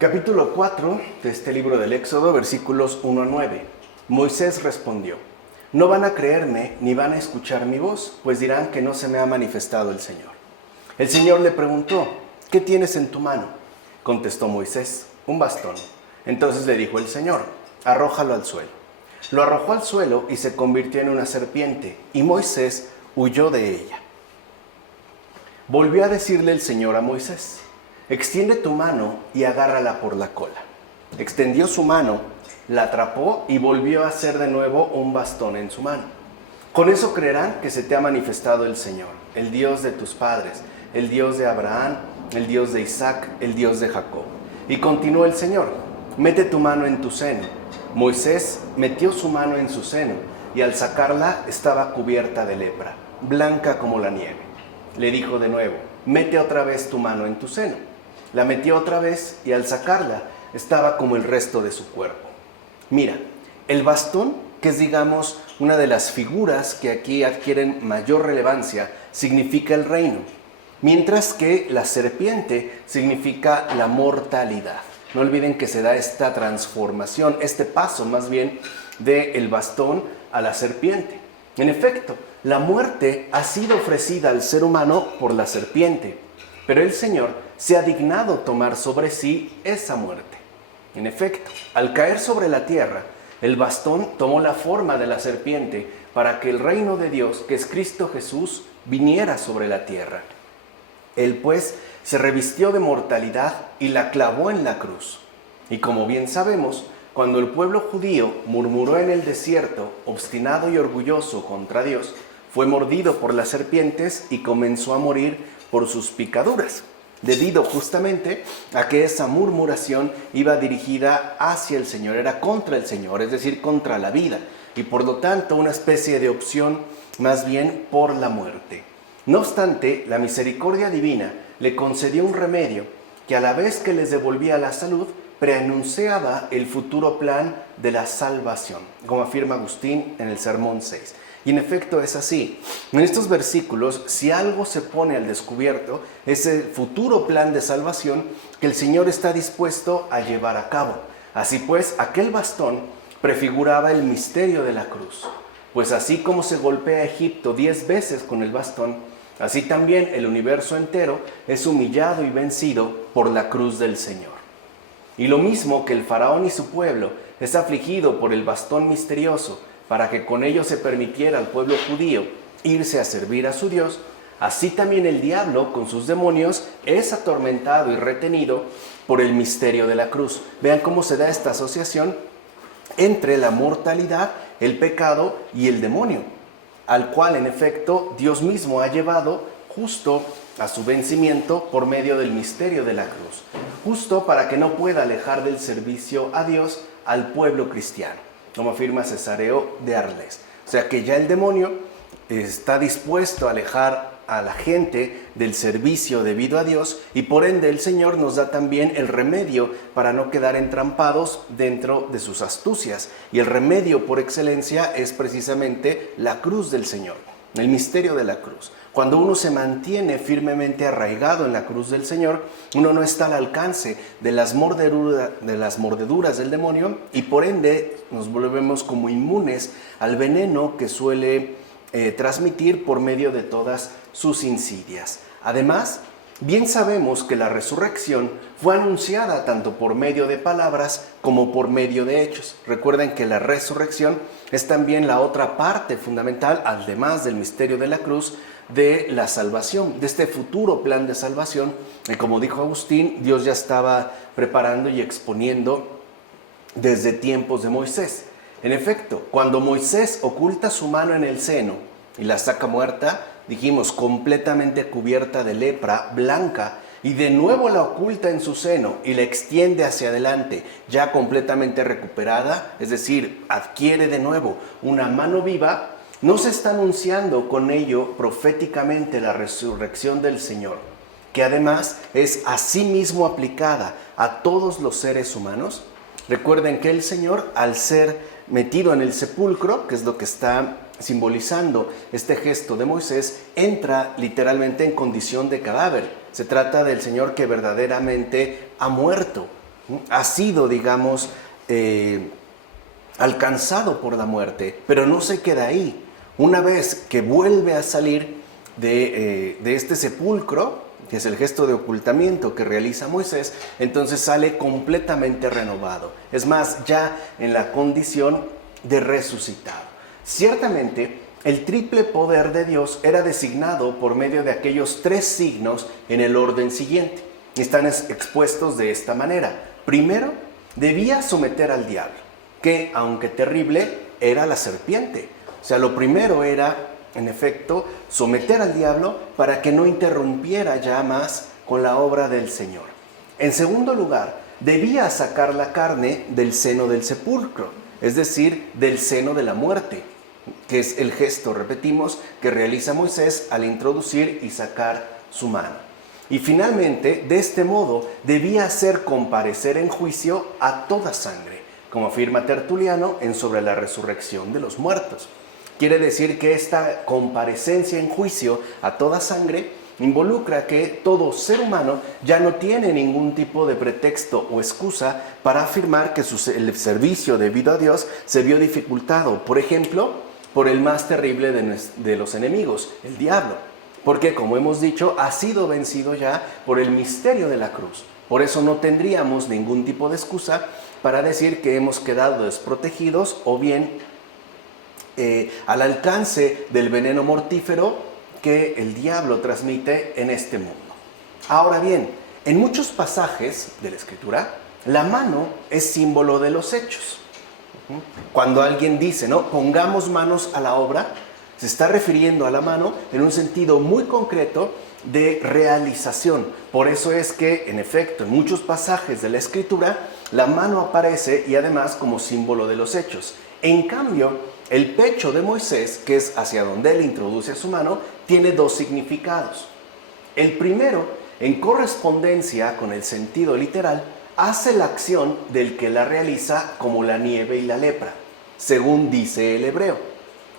Capítulo 4 de este libro del Éxodo, versículos 1 a 9. Moisés respondió: No van a creerme ni van a escuchar mi voz, pues dirán que no se me ha manifestado el Señor. El Señor le preguntó: ¿Qué tienes en tu mano? Contestó Moisés: un bastón. Entonces le dijo el Señor: arrójalo al suelo. Lo arrojó al suelo y se convirtió en una serpiente, y Moisés huyó de ella. Volvió a decirle el Señor a Moisés: extiende tu mano y agárrala por la cola. Extendió su mano, la atrapó y volvió a hacer de nuevo un bastón en su mano. Con eso creerán que se te ha manifestado el Señor, el Dios de tus padres, el Dios de Abraham, el Dios de Isaac, el Dios de Jacob. Y continuó el Señor: mete tu mano en tu seno. Moisés metió su mano en su seno, y al sacarla estaba cubierta de lepra, blanca como la nieve. Le dijo de nuevo: mete otra vez tu mano en tu seno. La metió otra vez y al sacarla estaba como el resto de su cuerpo. Mira, el bastón, que es digamos una de las figuras que aquí adquieren mayor relevancia, significa el reino, mientras que la serpiente significa la mortalidad. No olviden que se da esta transformación, este paso más bien del bastón a la serpiente. En efecto, la muerte ha sido ofrecida al ser humano por la serpiente, pero el Señor se ha dignado tomar sobre sí esa muerte. En efecto, al caer sobre la tierra, el bastón tomó la forma de la serpiente para que el reino de Dios, que es Cristo Jesús, viniera sobre la tierra. Él pues se revistió de mortalidad y la clavó en la cruz. Y como bien sabemos, cuando el pueblo judío murmuró en el desierto, obstinado y orgulloso contra Dios, fue mordido por las serpientes y comenzó a morir por sus picaduras, debido justamente a que esa murmuración iba dirigida hacia el Señor, era contra el Señor, es decir, contra la vida, y por lo tanto una especie de opción más bien por la muerte. No obstante, la misericordia divina le concedió un remedio que a la vez que les devolvía la salud, preanunciaba el futuro plan de la salvación, como afirma Agustín en el Sermón 6. Y en efecto es así. En estos versículos, si algo se pone al descubierto, es el futuro plan de salvación que el Señor está dispuesto a llevar a cabo. Así pues, aquel bastón prefiguraba el misterio de la cruz. Pues así como se golpea a Egipto 10 veces con el bastón, así también el universo entero es humillado y vencido por la cruz del Señor. Y lo mismo que el faraón y su pueblo es afligido por el bastón misterioso, para que con ello se permitiera al pueblo judío irse a servir a su Dios, así también el diablo con sus demonios es atormentado y retenido por el misterio de la cruz. Vean cómo se da esta asociación entre la mortalidad, el pecado y el demonio, al cual en efecto Dios mismo ha llevado justo a su vencimiento por medio del misterio de la cruz, justo para que no pueda alejar del servicio a Dios al pueblo cristiano, como afirma Cesareo de Arles. O sea que ya el demonio está dispuesto a alejar a la gente del servicio debido a Dios, y por ende el Señor nos da también el remedio para no quedar entrampados dentro de sus astucias. Y el remedio por excelencia es precisamente la cruz del Señor, el misterio de la cruz. Cuando uno se mantiene firmemente arraigado en la cruz del Señor, uno no está al alcance de las mordeduras del demonio, y por ende nos volvemos como inmunes al veneno que suele transmitir por medio de todas sus insidias. Además, bien sabemos que la resurrección fue anunciada tanto por medio de palabras como por medio de hechos. Recuerden que la resurrección es también la otra parte fundamental, además del misterio de la cruz, de la salvación, de este futuro plan de salvación, que, como dijo Agustín, Dios ya estaba preparando y exponiendo desde tiempos de Moisés. En efecto, cuando Moisés oculta su mano en el seno y la saca muerta, dijimos, completamente cubierta de lepra, blanca, y de nuevo la oculta en su seno y la extiende hacia adelante, ya completamente recuperada, es decir, adquiere de nuevo una mano viva, no se está anunciando con ello proféticamente la resurrección del Señor, que además es asimismo aplicada a todos los seres humanos. Recuerden que el Señor, al ser metido en el sepulcro, que es lo que está simbolizando este gesto de Moisés, entra literalmente en condición de cadáver. Se trata del Señor que verdaderamente ha muerto, ha sido, digamos, alcanzado por la muerte, pero no se queda ahí. Una vez que vuelve a salir de este sepulcro, que es el gesto de ocultamiento que realiza Moisés, entonces sale completamente renovado. Es más, ya en la condición de resucitado. Ciertamente, el triple poder de Dios era designado por medio de aquellos 3 signos en el orden siguiente. Están expuestos de esta manera. Primero, debía someter al diablo, que, aunque terrible, era la serpiente. O sea, lo primero era, en efecto, someter al diablo para que no interrumpiera ya más con la obra del Señor. En segundo lugar, debía sacar la carne del seno del sepulcro, es decir, del seno de la muerte, que es el gesto, repetimos, que realiza Moisés al introducir y sacar su mano. Y finalmente, de este modo, debía hacer comparecer en juicio a toda sangre, como afirma Tertuliano en Sobre la Resurrección de los Muertos. Quiere decir que esta comparecencia en juicio a toda sangre involucra que todo ser humano ya no tiene ningún tipo de pretexto o excusa para afirmar que el servicio debido a Dios se vio dificultado, por ejemplo, por el más terrible de los enemigos, el diablo. Porque, como hemos dicho, ha sido vencido ya por el misterio de la cruz. Por eso no tendríamos ningún tipo de excusa para decir que hemos quedado desprotegidos o bien al alcance del veneno mortífero que el diablo transmite en este mundo. Ahora bien, en muchos pasajes de la Escritura, la mano es símbolo de los hechos. Cuando alguien dice, ¿no?, pongamos manos a la obra, se está refiriendo a la mano en un sentido muy concreto de realización. Por eso es que, en efecto, en muchos pasajes de la Escritura, la mano aparece y además como símbolo de los hechos. En cambio, el pecho de Moisés, que es hacia donde él introduce su mano, tiene 2 significados. El primero, en correspondencia con el sentido literal, hace la acción del que la realiza como la nieve y la lepra, según dice el hebreo.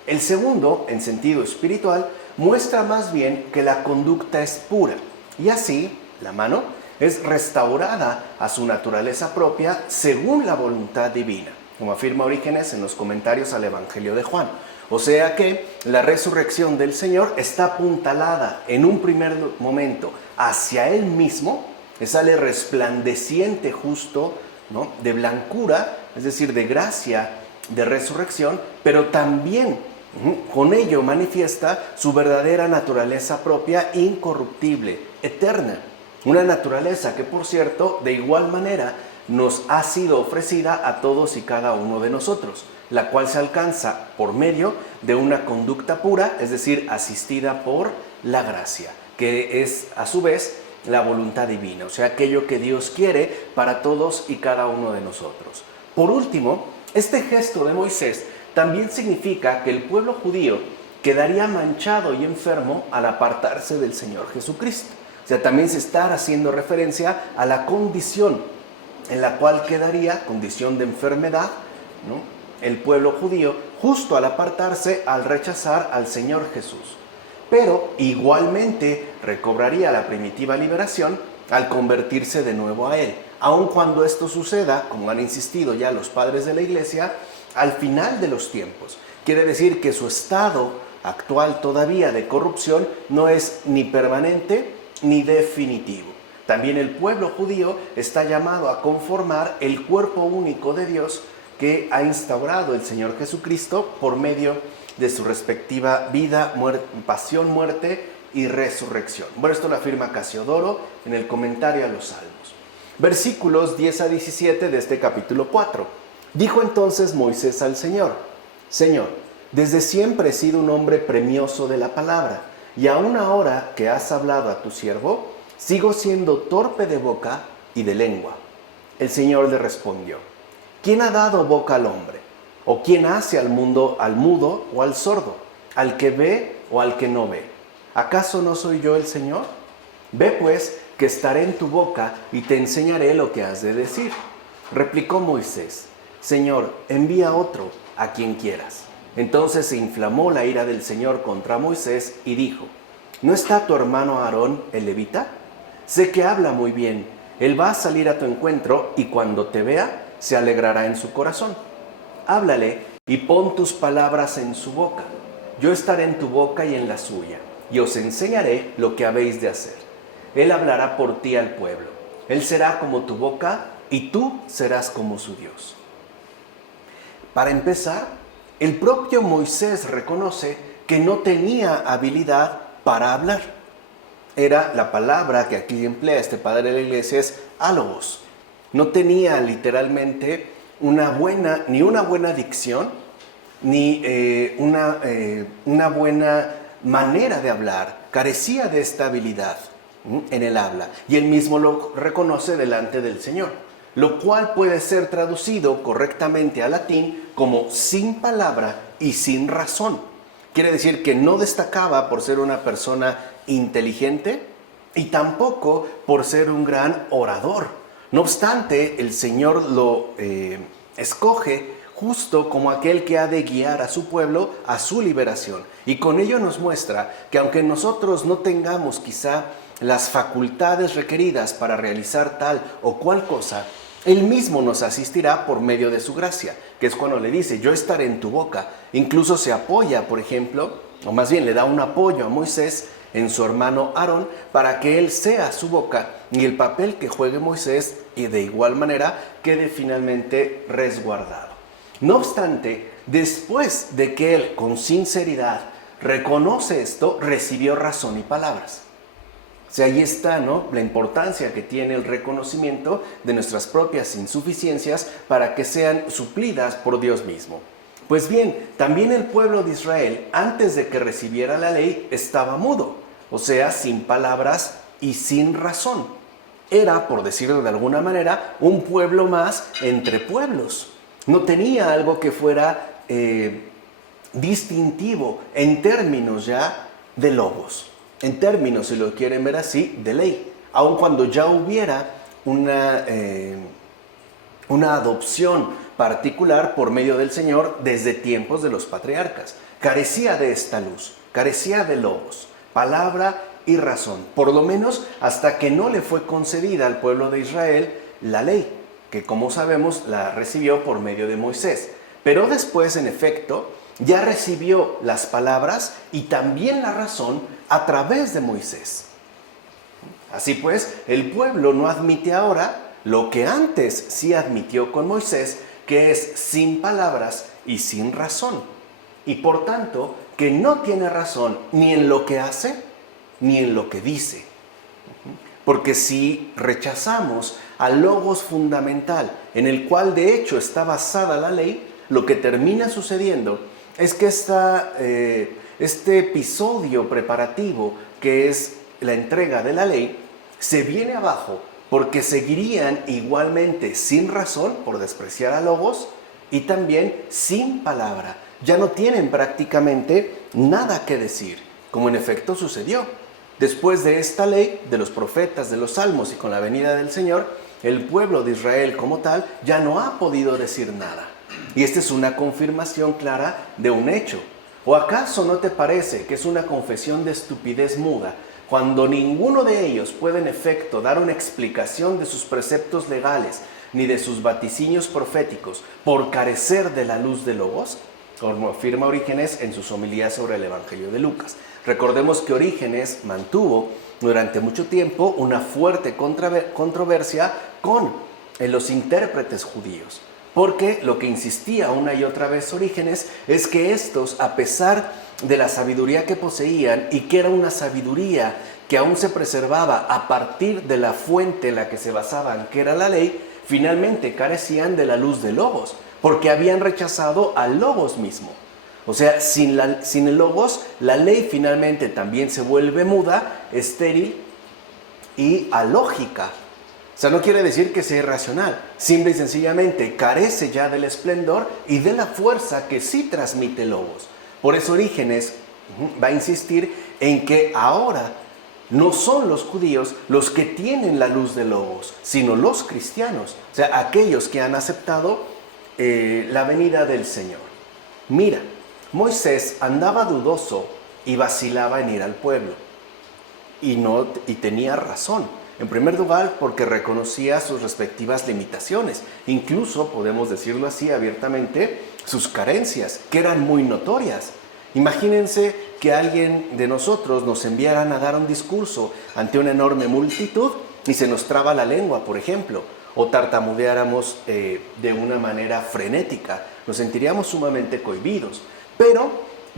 El segundo, en sentido espiritual, muestra más bien que la conducta es pura, y así la mano es restaurada a su naturaleza propia según la voluntad divina, como afirma Orígenes en los comentarios al Evangelio de Juan. O sea que la resurrección del Señor está apuntalada en un primer momento hacia Él mismo, que sale resplandeciente justo, ¿no?, de blancura, es decir, de gracia, de resurrección, pero también con ello manifiesta su verdadera naturaleza propia, incorruptible, eterna. Una naturaleza que, por cierto, de igual manera nos ha sido ofrecida a todos y cada uno de nosotros, la cual se alcanza por medio de una conducta pura, es decir, asistida por la gracia, que es a su vez la voluntad divina, o sea, aquello que Dios quiere para todos y cada uno de nosotros. Por último, este gesto de Moisés también significa que el pueblo judío quedaría manchado y enfermo al apartarse del Señor Jesucristo. O sea, también se está haciendo referencia a la condición en la cual quedaría, condición de enfermedad, ¿no?, el pueblo judío justo al apartarse, al rechazar al Señor Jesús. Pero igualmente recobraría la primitiva liberación al convertirse de nuevo a Él, aun cuando esto suceda, como han insistido ya los padres de la Iglesia, al final de los tiempos. Quiere decir que su estado actual todavía de corrupción no es ni permanente ni definitivo. También el pueblo judío está llamado a conformar el cuerpo único de Dios que ha instaurado el Señor Jesucristo por medio de su respectiva vida, pasión, muerte y resurrección. Bueno, esto lo afirma Casiodoro en el comentario a los Salmos. Versículos 10 a 17 de este capítulo 4. Dijo entonces Moisés al Señor: Señor, desde siempre he sido un hombre premioso de la palabra, y aún ahora que has hablado a tu siervo, sigo siendo torpe de boca y de lengua. El Señor le respondió: ¿Quién ha dado boca al hombre? ¿O quién hace al mudo o al sordo? ¿Al que ve o al que no ve? ¿Acaso no soy yo el Señor? Ve pues que estaré en tu boca y te enseñaré lo que has de decir. Replicó Moisés: Señor, envía otro a quien quieras. Entonces se inflamó la ira del Señor contra Moisés y dijo: ¿No está tu hermano Aarón el levita? Sé que habla muy bien. Él va a salir a tu encuentro y cuando te vea, se alegrará en su corazón. Háblale y pon tus palabras en su boca. Yo estaré en tu boca y en la suya, y os enseñaré lo que habéis de hacer. Él hablará por ti al pueblo. Él será como tu boca y tú serás como su Dios. Para empezar, el propio Moisés reconoce que no tenía habilidad para hablar. Era la palabra que aquí emplea este padre de la iglesia, es álogos. No tenía literalmente ni una buena dicción, ni una buena manera de hablar. Carecía de esta habilidad en el habla. Y él mismo lo reconoce delante del Señor, lo cual puede ser traducido correctamente al latín como sin palabra y sin razón. Quiere decir que no destacaba por ser una persona inteligente y tampoco por ser un gran orador. No obstante, el Señor lo escoge justo como aquel que ha de guiar a su pueblo a su liberación. Y con ello nos muestra que aunque nosotros no tengamos quizá las facultades requeridas para realizar tal o cual cosa, Él mismo nos asistirá por medio de su gracia, que es cuando le dice, yo estaré en tu boca. Incluso se apoya, por ejemplo, o más bien le da un apoyo a Moisés en su hermano Aarón para que él sea su boca y el papel que juegue Moisés y de igual manera quede finalmente resguardado. No obstante, después de que él con sinceridad reconoce esto, recibió razón y palabras. O sea, ahí está, ¿no?, la importancia que tiene el reconocimiento de nuestras propias insuficiencias para que sean suplidas por Dios mismo. Pues bien, también el pueblo de Israel, antes de que recibiera la ley, estaba mudo, o sea, sin palabras y sin razón. Era, por decirlo de alguna manera, un pueblo más entre pueblos. No tenía algo que fuera distintivo en términos ya de logos. En términos, si lo quieren ver así, de ley, aun cuando ya hubiera una adopción particular por medio del Señor desde tiempos de los patriarcas. Carecía de esta luz, carecía de logos, palabra y razón, por lo menos hasta que no le fue concedida al pueblo de Israel la ley, que como sabemos la recibió por medio de Moisés. Pero después, en efecto, ya recibió las palabras y también la razón a través de Moisés. Así pues, el pueblo no admite ahora lo que antes sí admitió con Moisés, que es sin palabras y sin razón. Y por tanto, que no tiene razón ni en lo que hace, ni en lo que dice. Porque si rechazamos al logos fundamental, en el cual de hecho está basada la ley, lo que termina sucediendo es que este episodio preparativo, que es la entrega de la ley, se viene abajo porque seguirían igualmente sin razón, por despreciar a logos, y también sin palabra. Ya no tienen prácticamente nada que decir, como en efecto sucedió. Después de esta ley, de los profetas, de los salmos y con la venida del Señor, el pueblo de Israel como tal ya no ha podido decir nada. Y esta es una confirmación clara de un hecho. ¿O acaso no te parece que es una confesión de estupidez muda cuando ninguno de ellos puede en efecto dar una explicación de sus preceptos legales ni de sus vaticinios proféticos por carecer de la luz de Logos? Como afirma Orígenes en sus homilías sobre el Evangelio de Lucas. Recordemos que Orígenes mantuvo durante mucho tiempo una fuerte controversia con los intérpretes judíos, porque lo que insistía una y otra vez Orígenes es que estos, a pesar de la sabiduría que poseían y que era una sabiduría que aún se preservaba a partir de la fuente en la que se basaban, que era la ley, finalmente carecían de la luz de Logos, porque habían rechazado al Logos mismo. O sea, sin el Logos, la ley finalmente también se vuelve muda, estéril y alógica. O sea, no quiere decir que sea irracional, simple y sencillamente carece ya del esplendor y de la fuerza que sí transmite Logos. Por eso Orígenes va a insistir en que ahora no son los judíos los que tienen la luz de Logos, sino los cristianos, o sea, aquellos que han aceptado la venida del Señor. Mira, Moisés andaba dudoso y vacilaba en ir al pueblo, y tenía razón. En primer lugar, porque reconocía sus respectivas limitaciones, incluso, podemos decirlo así abiertamente, sus carencias, que eran muy notorias. Imagínense que alguien de nosotros nos enviaran a dar un discurso ante una enorme multitud y se nos traba la lengua, por ejemplo, o tartamudeáramos de una manera frenética, nos sentiríamos sumamente cohibidos. Pero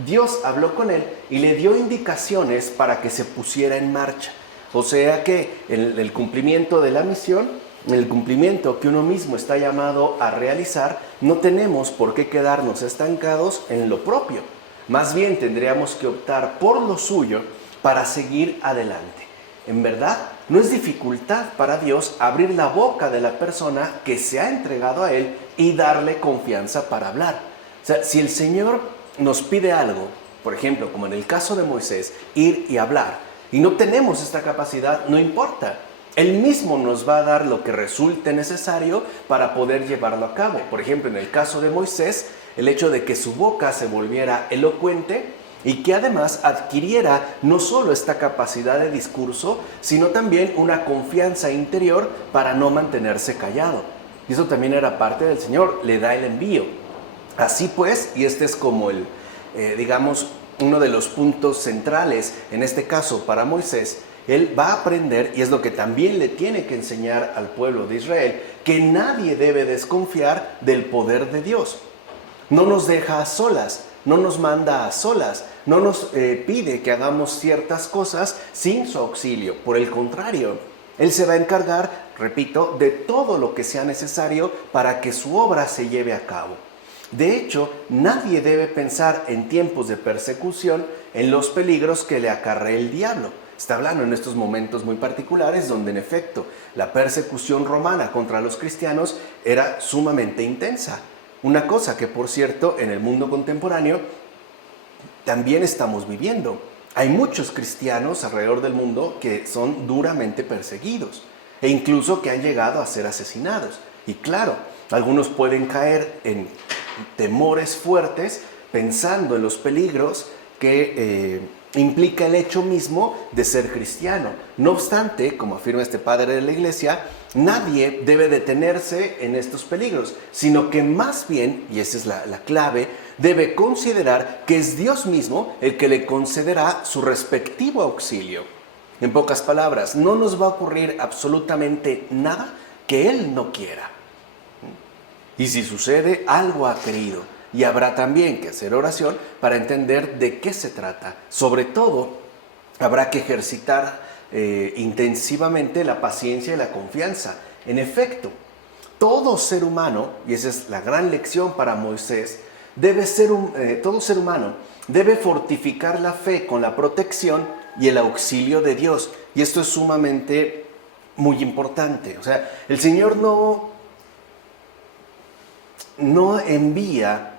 Dios habló con él y le dio indicaciones para que se pusiera en marcha. O sea que en el cumplimiento de la misión, en el cumplimiento que uno mismo está llamado a realizar, no tenemos por qué quedarnos estancados en lo propio. Más bien tendríamos que optar por lo suyo para seguir adelante. En verdad, no es dificultad para Dios abrir la boca de la persona que se ha entregado a Él y darle confianza para hablar. O sea, si el Señor nos pide algo, por ejemplo, como en el caso de Moisés, ir y hablar, y no tenemos esta capacidad, no importa. Él mismo nos va a dar lo que resulte necesario para poder llevarlo a cabo. Por ejemplo, en el caso de Moisés, el hecho de que su boca se volviera elocuente y que además adquiriera no solo esta capacidad de discurso, sino también una confianza interior para no mantenerse callado. Y eso también era parte del Señor, le da el envío. Así pues, y este es como digamos, uno de los puntos centrales, en este caso para Moisés, él va a aprender, y es lo que también le tiene que enseñar al pueblo de Israel, que nadie debe desconfiar del poder de Dios. No nos deja a solas, no nos manda a solas, no nos pide que hagamos ciertas cosas sin su auxilio. Por el contrario, Él se va a encargar, repito, de todo lo que sea necesario para que su obra se lleve a cabo. De hecho, nadie debe pensar en tiempos de persecución en los peligros que le acarrea el diablo. Está hablando en estos momentos muy particulares donde en efecto la persecución romana contra los cristianos era sumamente intensa. Una cosa que, por cierto, en el mundo contemporáneo también estamos viviendo. Hay muchos cristianos alrededor del mundo que son duramente perseguidos e incluso que han llegado a ser asesinados. Y claro, algunos pueden caer en temores fuertes pensando en los peligros que implica el hecho mismo de ser cristiano. No obstante, como afirma este padre de la iglesia, nadie debe detenerse en estos peligros, sino que más bien, y esa es la clave, debe considerar que es Dios mismo el que le concederá su respectivo auxilio. En pocas palabras, no nos va a ocurrir absolutamente nada que Él no quiera. Y si sucede, algo ha querido. Y habrá también que hacer oración para entender de qué se trata. Sobre todo, habrá que ejercitar intensivamente la paciencia y la confianza. En efecto, todo ser humano, y esa es la gran lección para Moisés, todo ser humano debe fortificar la fe con la protección y el auxilio de Dios. Y esto es sumamente muy importante. O sea, el Señor no envía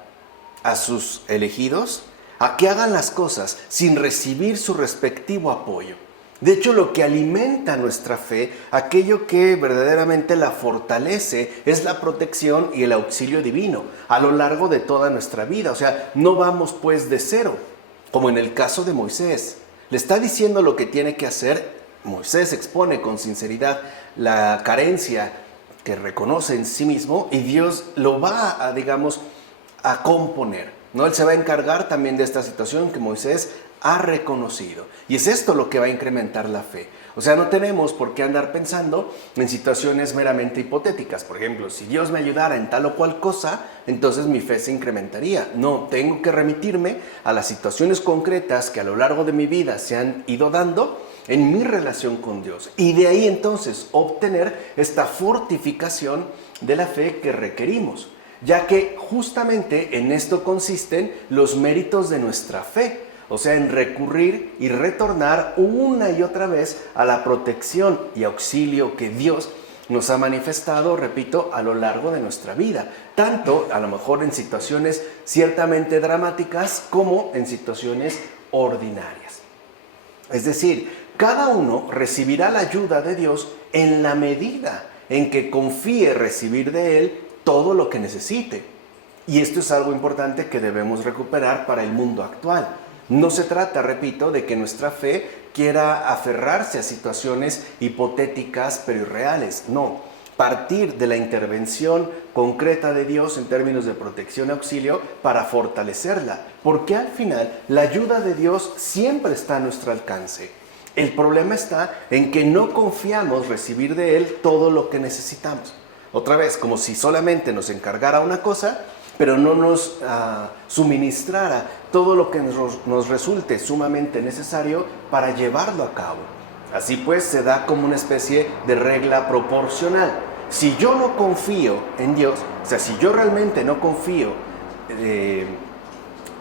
a sus elegidos a que hagan las cosas sin recibir su respectivo apoyo. De hecho, lo que alimenta nuestra fe, aquello que verdaderamente la fortalece, es la protección y el auxilio divino a lo largo de toda nuestra vida. O sea, no vamos pues de cero, como en el caso de Moisés. Le está diciendo lo que tiene que hacer. Moisés expone con sinceridad la carencia que reconoce en sí mismo y Dios lo va a componer, ¿no? Él se va a encargar también de esta situación que Moisés ha reconocido. Y es esto lo que va a incrementar la fe. O sea, no tenemos por qué andar pensando en situaciones meramente hipotéticas. Por ejemplo, si Dios me ayudara en tal o cual cosa, entonces mi fe se incrementaría. No, tengo que remitirme a las situaciones concretas que a lo largo de mi vida se han ido dando en mi relación con Dios. Y de ahí entonces obtener esta fortificación de la fe que requerimos, ya que justamente en esto consisten los méritos de nuestra fe. O sea, en recurrir y retornar una y otra vez a la protección y auxilio que Dios nos ha manifestado, repito, a lo largo de nuestra vida. Tanto, a lo mejor, en situaciones ciertamente dramáticas como en situaciones ordinarias. Es decir, cada uno recibirá la ayuda de Dios en la medida en que confíe recibir de Él todo lo que necesite. Y esto es algo importante que debemos recuperar para el mundo actual. No se trata, repito, de que nuestra fe quiera aferrarse a situaciones hipotéticas pero irreales. No, partir de la intervención concreta de Dios en términos de protección y auxilio para fortalecerla, porque al final la ayuda de Dios siempre está a nuestro alcance. El problema está en que no confiamos recibir de Él todo lo que necesitamos. Otra vez, como si solamente nos encargara una cosa, pero no nos suministrara todo lo que nos resulte sumamente necesario para llevarlo a cabo. Así pues, se da como una especie de regla proporcional. Si yo no confío en Dios, o sea, si yo realmente no confío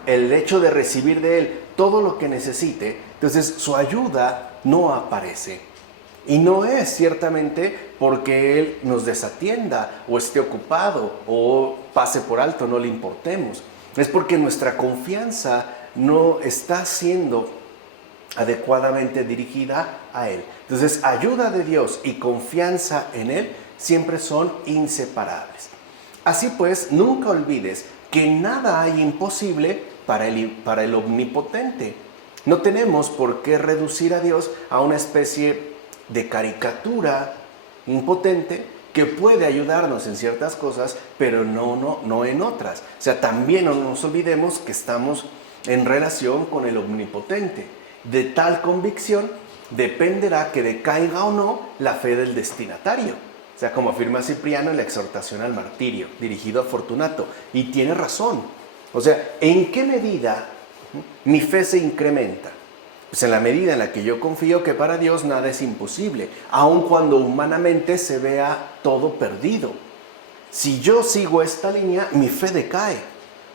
el hecho de recibir de Él todo lo que necesite, entonces su ayuda no aparece. Y no es ciertamente porque Él nos desatienda o esté ocupado o pase por alto, no le importemos. Es porque nuestra confianza no está siendo adecuadamente dirigida a Él. Entonces, ayuda de Dios y confianza en Él siempre son inseparables. Así pues, nunca olvides que nada hay imposible para el omnipotente. No tenemos por qué reducir a Dios a una especie de caricatura impotente que puede ayudarnos en ciertas cosas, pero no en otras. O sea, también no nos olvidemos que estamos en relación con el omnipotente. De tal convicción dependerá que decaiga o no la fe del destinatario. O sea, como afirma Cipriano en la exhortación al martirio, dirigido a Fortunato. Y tiene razón. O sea, ¿en qué medida mi fe se incrementa? Pues en la medida en la que yo confío que para Dios nada es imposible, aun cuando humanamente se vea todo perdido. Si yo sigo esta línea, mi fe decae.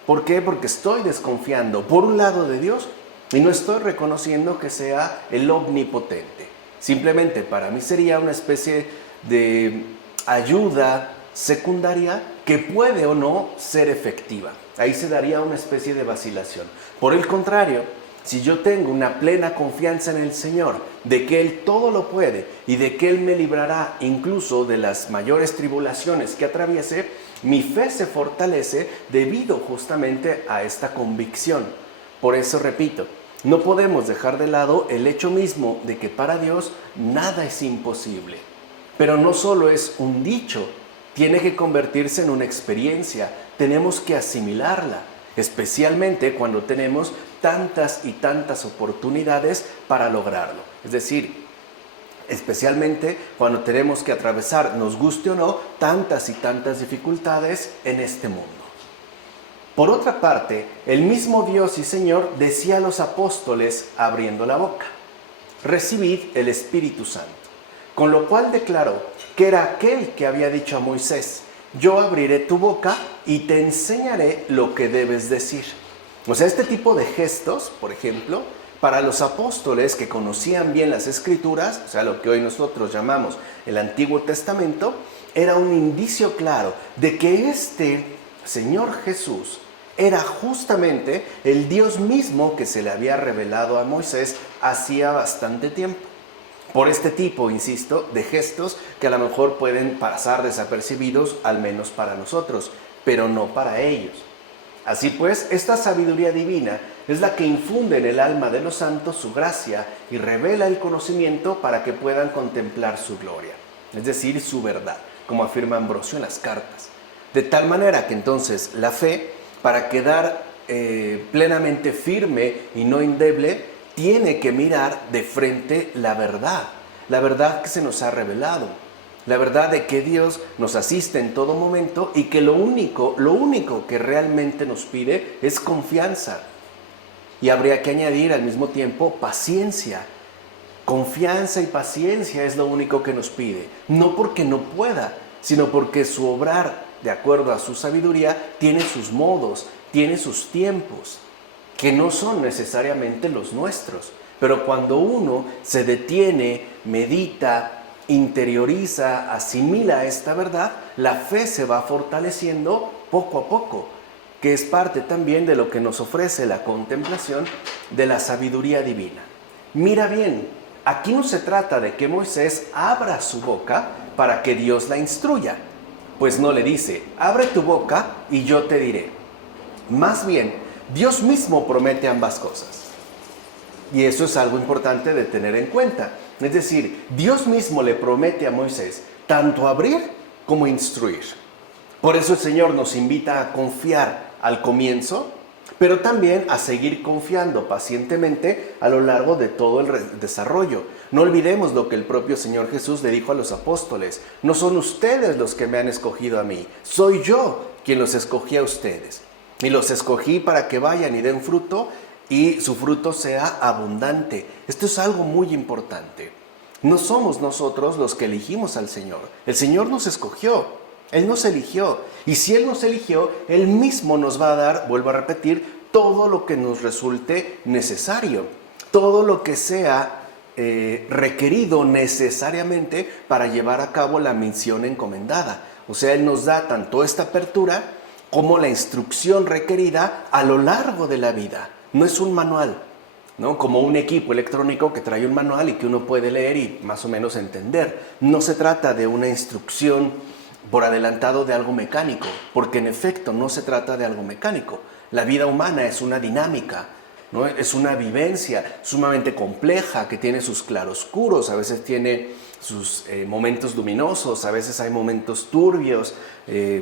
¿Por qué? Porque estoy desconfiando, por un lado, de Dios y no estoy reconociendo que sea el omnipotente. Simplemente para mí sería una especie de ayuda secundaria que puede o no ser efectiva. Ahí se daría una especie de vacilación. Por el contrario, si yo tengo una plena confianza en el Señor, de que Él todo lo puede y de que Él me librará incluso de las mayores tribulaciones que atraviese, mi fe se fortalece debido justamente a esta convicción. Por eso repito, no podemos dejar de lado el hecho mismo de que para Dios nada es imposible. Pero no solo es un dicho, tiene que convertirse en una experiencia, tenemos que asimilarla, especialmente cuando tenemos tantas y tantas oportunidades para lograrlo. Es decir, especialmente cuando tenemos que atravesar, nos guste o no, tantas y tantas dificultades en este mundo. Por otra parte, el mismo Dios y Señor decía a los apóstoles abriendo la boca: recibid el Espíritu Santo. Con lo cual declaró que era aquel que había dicho a Moisés: yo abriré tu boca y te enseñaré lo que debes decir. O sea, este tipo de gestos, por ejemplo, para los apóstoles que conocían bien las Escrituras, o sea, lo que hoy nosotros llamamos el Antiguo Testamento, era un indicio claro de que este Señor Jesús era justamente el Dios mismo que se le había revelado a Moisés hacía bastante tiempo. Por este tipo, insisto, de gestos que a lo mejor pueden pasar desapercibidos, al menos para nosotros, pero no para ellos. Así pues, esta sabiduría divina es la que infunde en el alma de los santos su gracia y revela el conocimiento para que puedan contemplar su gloria, es decir, su verdad, como afirma Ambrosio en las cartas. De tal manera que entonces la fe, para quedar plenamente firme y no endeble, tiene que mirar de frente la verdad que se nos ha revelado, la verdad de que Dios nos asiste en todo momento y que lo único que realmente nos pide es confianza. Y habría que añadir al mismo tiempo paciencia. Confianza y paciencia es lo único que nos pide, no porque no pueda, sino porque su obrar, de acuerdo a su sabiduría, tiene sus modos, tiene sus tiempos, que no son necesariamente los nuestros. Pero cuando uno se detiene, medita, interioriza, asimila esta verdad, la fe se va fortaleciendo poco a poco, que es parte también de lo que nos ofrece la contemplación de la sabiduría divina. Mira bien, aquí no se trata de que Moisés abra su boca para que Dios la instruya, pues no le dice: abre tu boca y yo te diré. Más bien, Dios mismo promete ambas cosas. Y eso es algo importante de tener en cuenta. Es decir, Dios mismo le promete a Moisés tanto abrir como instruir. Por eso el Señor nos invita a confiar al comienzo, pero también a seguir confiando pacientemente a lo largo de todo el desarrollo. No olvidemos lo que el propio Señor Jesús le dijo a los apóstoles: no son ustedes los que me han escogido a mí, soy yo quien los escogí a ustedes. Y los escogí para que vayan y den fruto y su fruto sea abundante. Esto es algo muy importante. No somos nosotros los que elegimos al Señor. El Señor nos escogió, Él nos eligió. Y si Él nos eligió, Él mismo nos va a dar, vuelvo a repetir, todo lo que nos resulte necesario. Todo lo que sea requerido necesariamente para llevar a cabo la misión encomendada. O sea, Él nos da tanto esta apertura como la instrucción requerida a lo largo de la vida. No es un manual, ¿no? Como un equipo electrónico que trae un manual y que uno puede leer y más o menos entender. No se trata de una instrucción por adelantado de algo mecánico, porque en efecto no se trata de algo mecánico. La vida humana es una dinámica, ¿no? Es una vivencia sumamente compleja que tiene sus claroscuros, a veces tiene sus momentos luminosos, a veces hay momentos turbios,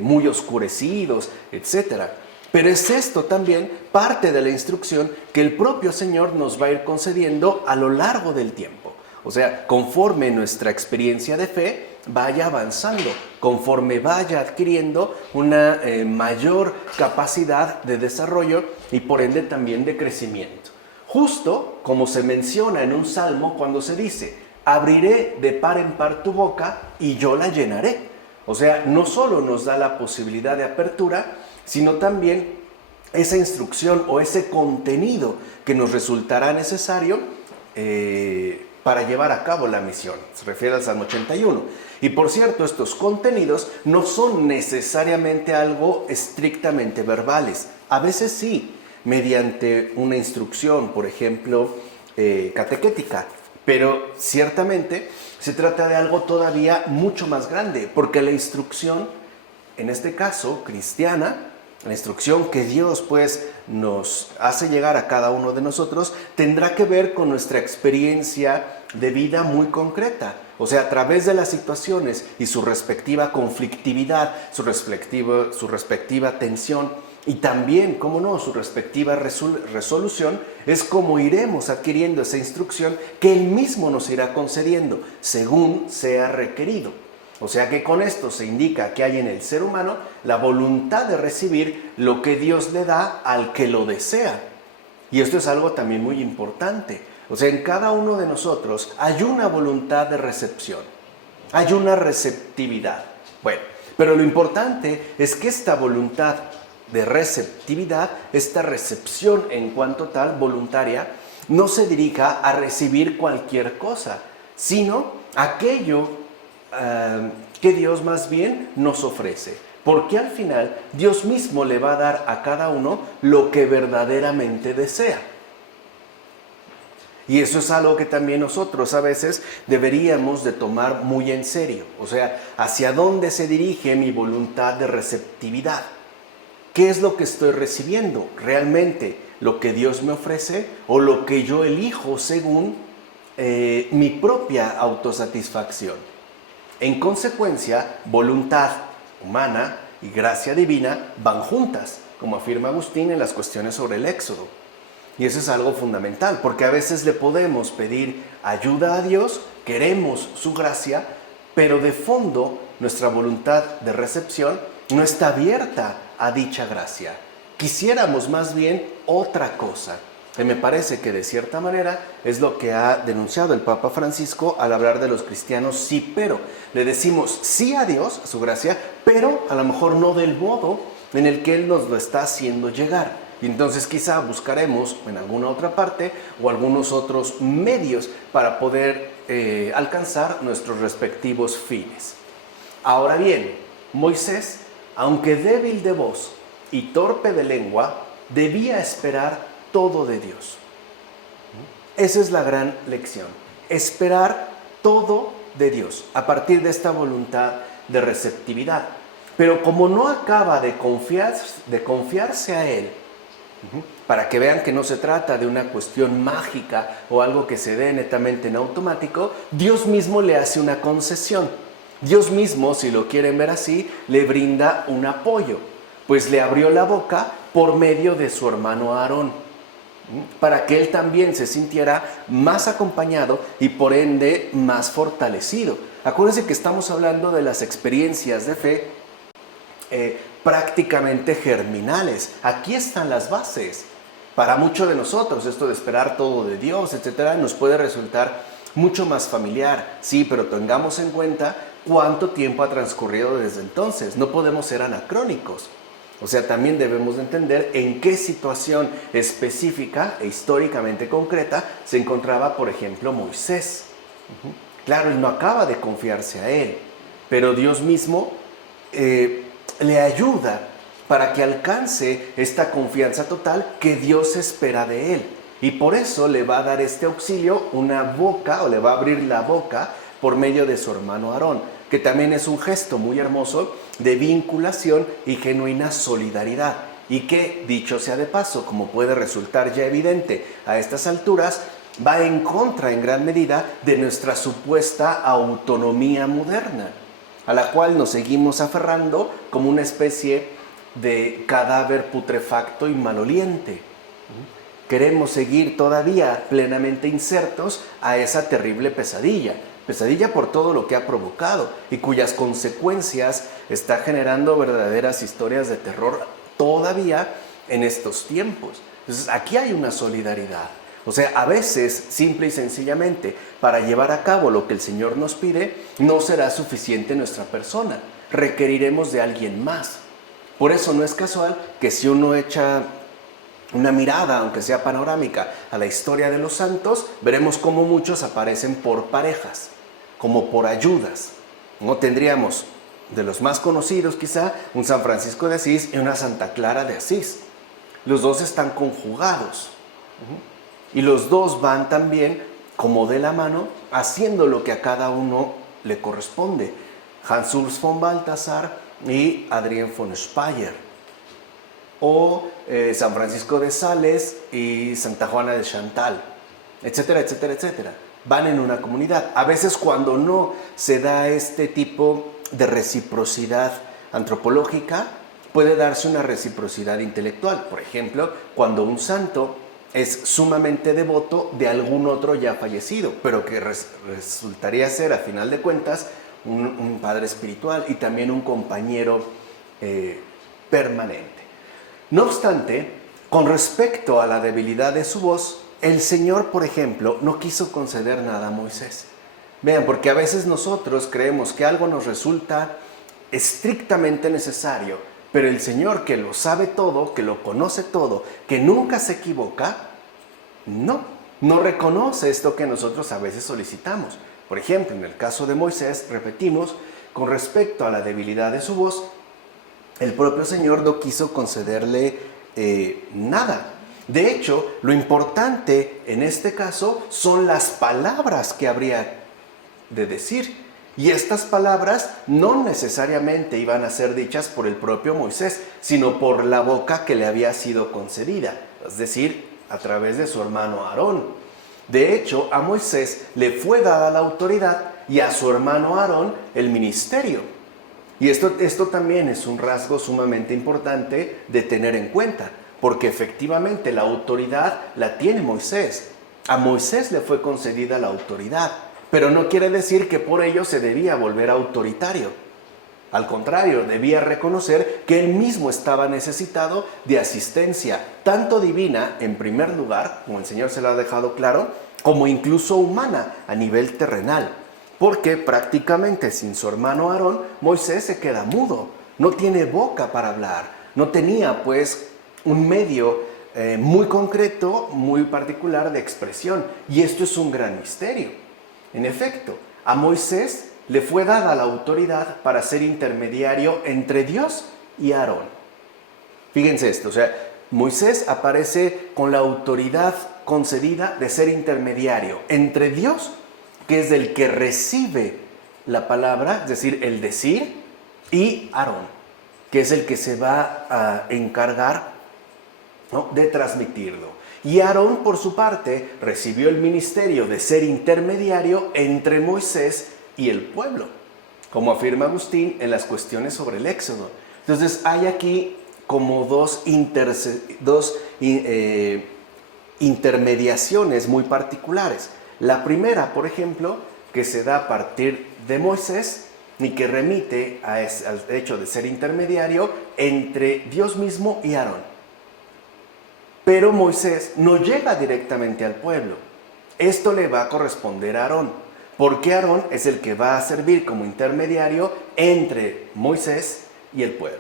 muy oscurecidos, etc. Pero es esto también parte de la instrucción que el propio Señor nos va a ir concediendo a lo largo del tiempo. O sea, conforme nuestra experiencia de fe vaya avanzando, conforme vaya adquiriendo una mayor capacidad de desarrollo y por ende también de crecimiento. Justo como se menciona en un salmo cuando se dice: abriré de par en par tu boca y yo la llenaré. O sea, no solo nos da la posibilidad de apertura, sino también esa instrucción o ese contenido que nos resultará necesario para llevar a cabo la misión. Se refiere al Salmo 81. Y por cierto, estos contenidos no son necesariamente algo estrictamente verbales. A veces sí, mediante una instrucción, por ejemplo, catequética. Pero ciertamente se trata de algo todavía mucho más grande, porque la instrucción, en este caso cristiana, la instrucción que Dios pues nos hace llegar a cada uno de nosotros, tendrá que ver con nuestra experiencia de vida muy concreta. O sea, a través de las situaciones y su respectiva conflictividad, su respectiva tensión y también, cómo no, su respectiva resolución, es como iremos adquiriendo esa instrucción que Él mismo nos irá concediendo según sea requerido. O sea que con esto se indica que hay en el ser humano la voluntad de recibir lo que Dios le da al que lo desea. Y esto es algo también muy importante. O sea, en cada uno de nosotros hay una voluntad de recepción, hay una receptividad. Bueno, pero lo importante es que esta voluntad de receptividad, esta recepción en cuanto tal, voluntaria, no se dirija a recibir cualquier cosa, sino aquello que Dios más bien nos ofrece. Porque al final Dios mismo le va a dar a cada uno lo que verdaderamente desea. Y eso es algo que también nosotros a veces deberíamos de tomar muy en serio. O sea, ¿hacia dónde se dirige mi voluntad de receptividad? ¿Qué es lo que estoy recibiendo? ¿Realmente lo que Dios me ofrece o lo que yo elijo según mi propia autosatisfacción? En consecuencia, voluntad humana y gracia divina van juntas, como afirma Agustín en las cuestiones sobre el Éxodo. Y eso es algo fundamental, porque a veces le podemos pedir ayuda a Dios, queremos su gracia, pero de fondo nuestra voluntad de recepción no está abierta a dicha gracia. Quisiéramos más bien otra cosa. Y me parece que de cierta manera es lo que ha denunciado el Papa Francisco al hablar de los cristianos sí, pero. Le decimos sí a Dios, a su gracia, pero a lo mejor no del modo en el que Él nos lo está haciendo llegar. Y entonces quizá buscaremos en alguna otra parte o algunos otros medios para poder alcanzar nuestros respectivos fines. Ahora bien, Moisés, aunque débil de voz y torpe de lengua, debía esperar todo de Dios. Esa es la gran lección, esperar todo de Dios a partir de esta voluntad de receptividad. Pero como no acaba de confiarse a Él Para que vean que no se trata de una cuestión mágica o algo que se dé netamente en automático, Dios mismo le hace una concesión. Dios mismo, si lo quieren ver así, le brinda un apoyo, pues le abrió la boca por medio de su hermano Aarón, para que él también se sintiera más acompañado y por ende más fortalecido. Acuérdense que estamos hablando de las experiencias de fe prácticamente germinales. Aquí están las bases. Para muchos de nosotros esto de esperar todo de Dios, etcétera, nos puede resultar mucho más familiar. Sí, pero tengamos en cuenta cuánto tiempo ha transcurrido desde entonces. No podemos ser anacrónicos. O sea, también debemos de entender en qué situación específica e históricamente concreta se encontraba, por ejemplo, Moisés. Claro, él no acaba de confiarse a él, pero Dios mismo le ayuda para que alcance esta confianza total que Dios espera de él. Y por eso le va a dar este auxilio, una boca, o le va a abrir la boca por medio de su hermano Aarón, que también es un gesto muy hermoso de vinculación y genuina solidaridad. Y que, dicho sea de paso, como puede resultar ya evidente a estas alturas, va en contra en gran medida de nuestra supuesta autonomía moderna, a la cual nos seguimos aferrando como una especie de cadáver putrefacto y maloliente. Queremos seguir todavía plenamente insertos a esa terrible pesadilla por todo lo que ha provocado y cuyas consecuencias está generando verdaderas historias de terror todavía en estos tiempos. Entonces, aquí hay una solidaridad. O sea, a veces, simple y sencillamente, para llevar a cabo lo que el Señor nos pide, no será suficiente nuestra persona. Requeriremos de alguien más. Por eso no es casual que si uno echa una mirada, aunque sea panorámica, a la historia de los santos, veremos cómo muchos aparecen por parejas, como por ayudas. No tendríamos, de los más conocidos quizá, un San Francisco de Asís y una Santa Clara de Asís. Los dos están conjugados. Y los dos van también como de la mano, haciendo lo que a cada uno le corresponde. Hans Urs von Balthasar y Adrien von Speyer. O San Francisco de Sales y Santa Juana de Chantal, etcétera, etcétera, etcétera. Van en una comunidad. A veces cuando no se da este tipo de reciprocidad antropológica, puede darse una reciprocidad intelectual. Por ejemplo, cuando un santo es sumamente devoto de algún otro ya fallecido, pero que resultaría ser, a final de cuentas, un padre espiritual y también un compañero permanente. No obstante, con respecto a la debilidad de su voz, el Señor, por ejemplo, no quiso conceder nada a Moisés. Vean, porque a veces nosotros creemos que algo nos resulta estrictamente necesario, pero el Señor, que lo sabe todo, que lo conoce todo, que nunca se equivoca, no reconoce esto que nosotros a veces solicitamos. Por ejemplo, en el caso de Moisés, repetimos, con respecto a la debilidad de su voz, el propio Señor no quiso concederle nada. De hecho, lo importante en este caso son las palabras que habría de decir. Y estas palabras no necesariamente iban a ser dichas por el propio Moisés, sino por la boca que le había sido concedida, es decir, a través de su hermano Aarón. De hecho, a Moisés le fue dada la autoridad y a su hermano Aarón el ministerio. Y esto también es un rasgo sumamente importante de tener en cuenta, porque efectivamente la autoridad la tiene Moisés. A Moisés le fue concedida la autoridad, pero no quiere decir que por ello se debía volver autoritario. Al contrario, debía reconocer que él mismo estaba necesitado de asistencia, tanto divina en primer lugar, como el Señor se lo ha dejado claro, como incluso humana a nivel terrenal. Porque prácticamente sin su hermano Aarón, Moisés se queda mudo, no tiene boca para hablar, no tenía pues un medio muy concreto, muy particular de expresión. Y esto es un gran misterio. En efecto, a Moisés le fue dada la autoridad para ser intermediario entre Dios y Aarón. Fíjense esto, o sea, Moisés aparece con la autoridad concedida de ser intermediario entre Dios, que es el que recibe la palabra, es decir, el decir, y Aarón, que es el que se va a encargar ¿no?, de transmitirlo. Y Aarón, por su parte, recibió el ministerio de ser intermediario entre Moisés y el pueblo, como afirma Agustín en las cuestiones sobre el Éxodo. Entonces hay aquí como dos intermediaciones muy particulares. La primera, por ejemplo, que se da a partir de Moisés y que remite al hecho de ser intermediario entre Dios mismo y Aarón. Pero Moisés no llega directamente al pueblo. Esto le va a corresponder a Aarón, porque Aarón es el que va a servir como intermediario entre Moisés y el pueblo.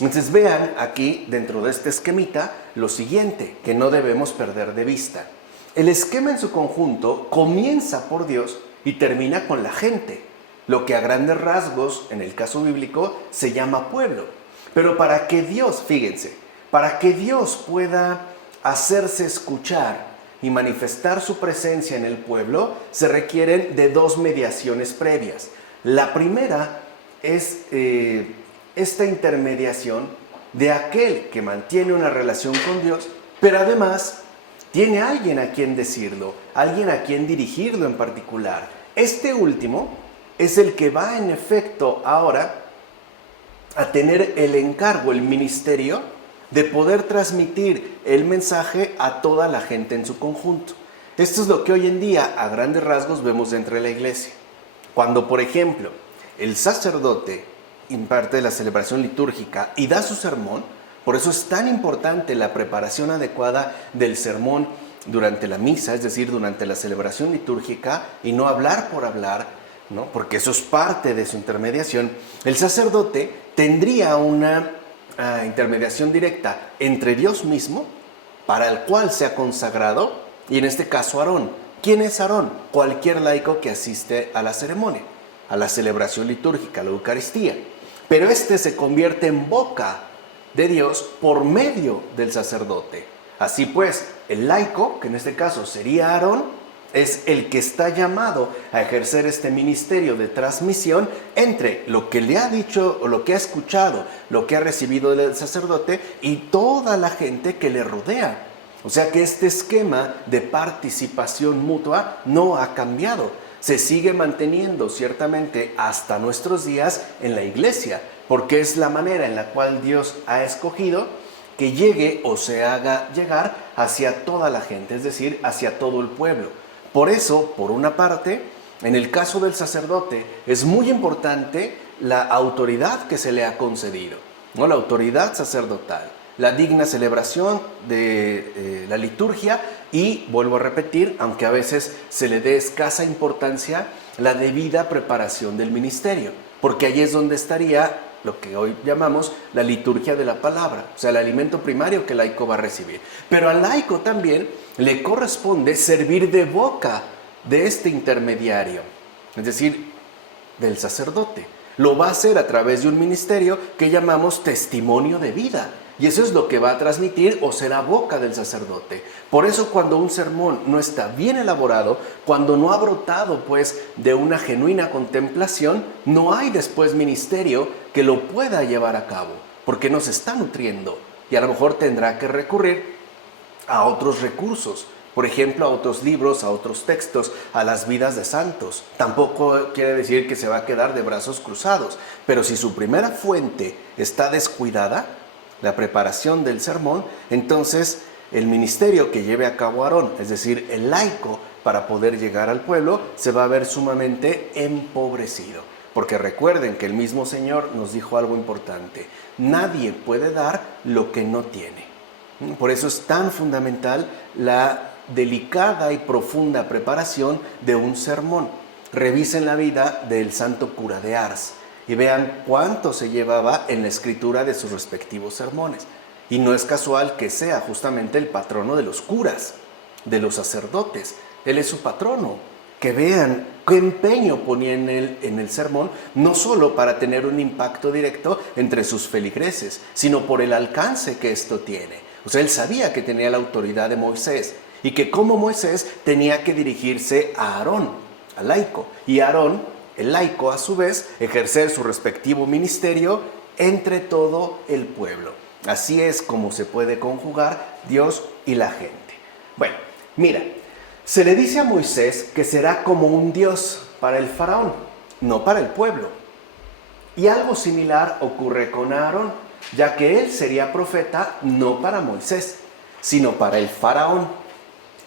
Entonces vean aquí dentro de este esquemita lo siguiente que no debemos perder de vista. El esquema en su conjunto comienza por Dios y termina con la gente, lo que a grandes rasgos, en el caso bíblico, se llama pueblo. Pero para que Dios, fíjense, para que Dios pueda hacerse escuchar y manifestar su presencia en el pueblo, se requieren de dos mediaciones previas. La primera es esta intermediación de aquel que mantiene una relación con Dios, pero además tiene alguien a quien decirlo, alguien a quien dirigirlo en particular. Este último es el que va en efecto ahora a tener el encargo, el ministerio, de poder transmitir el mensaje a toda la gente en su conjunto. Esto es lo que hoy en día, a grandes rasgos, vemos dentro de la iglesia. Cuando, por ejemplo, el sacerdote imparte la celebración litúrgica y da su sermón, por eso es tan importante la preparación adecuada del sermón durante la misa, es decir, durante la celebración litúrgica, y no hablar por hablar, ¿no?, porque eso es parte de su intermediación. El sacerdote tendría una intermediación directa entre Dios mismo, para el cual se ha consagrado, y en este caso Aarón. ¿Quién es Aarón? Cualquier laico que asiste a la ceremonia, a la celebración litúrgica, a la Eucaristía. Pero este se convierte en boca de Dios por medio del sacerdote. Así pues, el laico, que en este caso sería Aarón, es el que está llamado a ejercer este ministerio de transmisión entre lo que le ha dicho, o lo que ha escuchado, lo que ha recibido del sacerdote y toda la gente que le rodea. O sea que este esquema de participación mutua no ha cambiado. Se sigue manteniendo ciertamente hasta nuestros días en la iglesia, porque es la manera en la cual Dios ha escogido que llegue o se haga llegar hacia toda la gente, es decir, hacia todo el pueblo. Por eso, por una parte, en el caso del sacerdote, es muy importante la autoridad que se le ha concedido, ¿no?, la autoridad sacerdotal, la digna celebración de la liturgia y, vuelvo a repetir, aunque a veces se le dé escasa importancia, la debida preparación del ministerio, porque ahí es donde estaría lo que hoy llamamos la liturgia de la palabra, o sea, el alimento primario que el laico va a recibir. Pero al laico también le corresponde servir de boca de este intermediario, es decir, del sacerdote. Lo va a hacer a través de un ministerio que llamamos testimonio de vida. Y eso es lo que va a transmitir o será boca del sacerdote. Por eso cuando un sermón no está bien elaborado, cuando no ha brotado pues de una genuina contemplación, no hay después ministerio que lo pueda llevar a cabo, porque no se está nutriendo y a lo mejor tendrá que recurrir a otros recursos. Por ejemplo, a otros libros, a otros textos, a las vidas de santos. Tampoco quiere decir que se va a quedar de brazos cruzados, pero si su primera fuente está descuidada, la preparación del sermón, entonces el ministerio que lleve a cabo Aarón, es decir, el laico, para poder llegar al pueblo, se va a ver sumamente empobrecido. Porque recuerden que el mismo Señor nos dijo algo importante: nadie puede dar lo que no tiene. Por eso es tan fundamental la delicada y profunda preparación de un sermón. Revisen la vida del santo cura de Ars y vean cuánto se llevaba en la escritura de sus respectivos sermones. Y no es casual que sea justamente el patrono de los curas, de los sacerdotes. Él es su patrono. Que vean qué empeño ponía en el sermón, no solo para tener un impacto directo entre sus feligreses, sino por el alcance que esto tiene. O sea, él sabía que tenía la autoridad de Moisés y que como Moisés tenía que dirigirse a Aarón, al laico. Y Aarón, el laico, a su vez, ejercer su respectivo ministerio entre todo el pueblo. Así es como se puede conjugar Dios y la gente. Bueno, mira, se le dice a Moisés que será como un Dios para el faraón, no para el pueblo. Y algo similar ocurre con Aarón, ya que él sería profeta no para Moisés, sino para el faraón.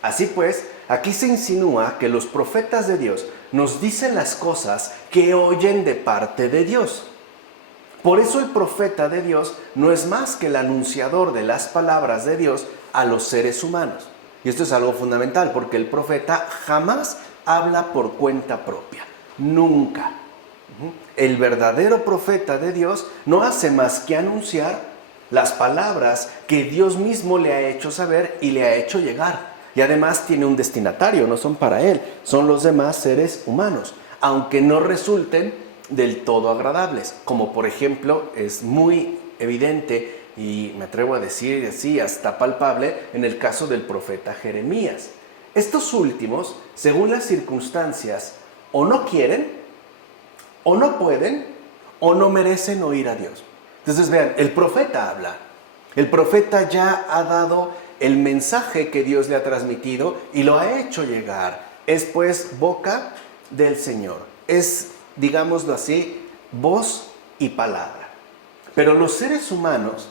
Así pues, aquí se insinúa que los profetas de Dios nos dicen las cosas que oyen de parte de Dios. Por eso el profeta de Dios no es más que el anunciador de las palabras de Dios a los seres humanos. Y esto es algo fundamental, porque el profeta jamás habla por cuenta propia. Nunca. El verdadero profeta de Dios no hace más que anunciar las palabras que Dios mismo le ha hecho saber y le ha hecho llegar. Y además tiene un destinatario, no son para él, son los demás seres humanos, aunque no resulten del todo agradables, como por ejemplo es muy evidente y me atrevo a decir así, hasta palpable, en el caso del profeta Jeremías. Estos últimos, según las circunstancias, o no quieren, o no pueden, o no merecen oír a Dios. Entonces vean, el profeta habla, el profeta ya ha dado el mensaje que Dios le ha transmitido y lo ha hecho llegar. Es pues boca del Señor, es, digámoslo así, voz y palabra. Pero los seres humanos,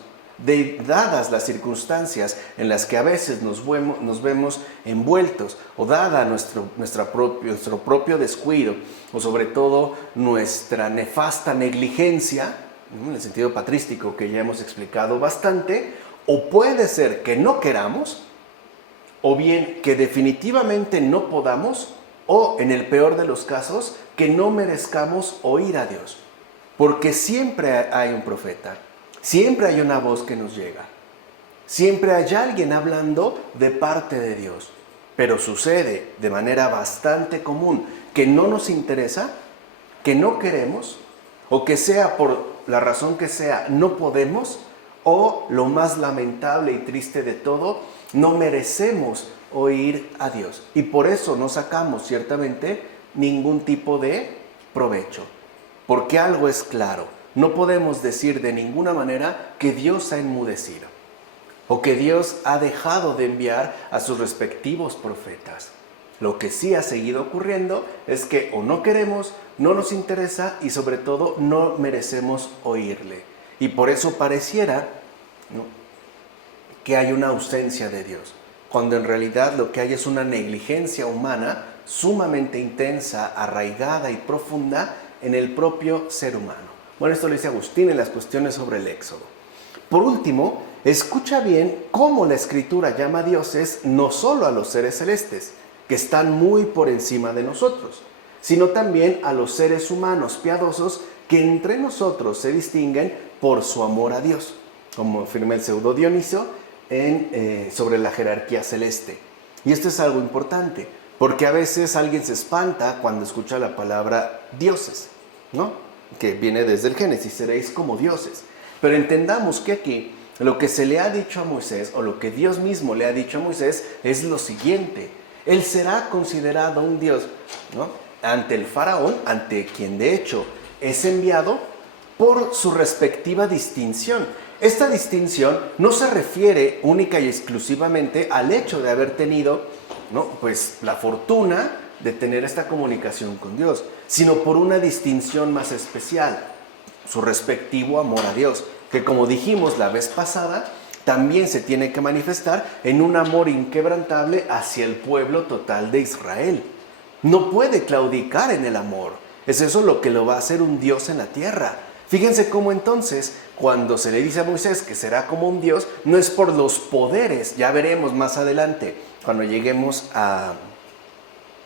dadas las circunstancias en las que a veces nos vemos envueltos, o dada nuestro propio descuido, o sobre todo nuestra nefasta negligencia, en el sentido patrístico que ya hemos explicado bastante, o puede ser que no queramos, o bien que definitivamente no podamos, o en el peor de los casos, que no merezcamos oír a Dios. Porque siempre hay un profeta, siempre hay una voz que nos llega, siempre hay alguien hablando de parte de Dios. Pero sucede de manera bastante común que no nos interesa, que no queremos, o que sea por la razón que sea, no podemos, o lo más lamentable y triste de todo, no merecemos oír a Dios. Y por eso no sacamos ciertamente ningún tipo de provecho. Porque algo es claro, no podemos decir de ninguna manera que Dios ha enmudecido o que Dios ha dejado de enviar a sus respectivos profetas. Lo que sí ha seguido ocurriendo es que o no queremos, no nos interesa y sobre todo no merecemos oírle. Y por eso pareciera, ¿no?, que hay una ausencia de Dios, cuando en realidad lo que hay es una negligencia humana sumamente intensa, arraigada y profunda en el propio ser humano. Bueno, esto lo dice Agustín en las cuestiones sobre el Éxodo. Por último, escucha bien cómo la Escritura llama a dioses no solo a los seres celestes, que están muy por encima de nosotros, sino también a los seres humanos piadosos que entre nosotros se distinguen por su amor a Dios, como afirma el pseudo Dioniso sobre la jerarquía celeste. Y esto es algo importante, porque a veces alguien se espanta cuando escucha la palabra dioses, ¿no?, que viene desde el Génesis, seréis como dioses. Pero entendamos que aquí lo que se le ha dicho a Moisés, o lo que Dios mismo le ha dicho a Moisés, es lo siguiente: él será considerado un Dios, ¿no?, ante el faraón, ante quien de hecho es enviado, por su respectiva distinción. Esta distinción no se refiere única y exclusivamente al hecho de haber tenido, ¿no?, pues la fortuna de tener esta comunicación con Dios, sino por una distinción más especial, su respectivo amor a Dios, que como dijimos la vez pasada, también se tiene que manifestar en un amor inquebrantable hacia el pueblo total de Israel. No puede claudicar en el amor. Es eso lo que lo va a hacer un Dios en la tierra. Fíjense cómo entonces, cuando se le dice a Moisés que será como un Dios, no es por los poderes, ya veremos más adelante, cuando lleguemos a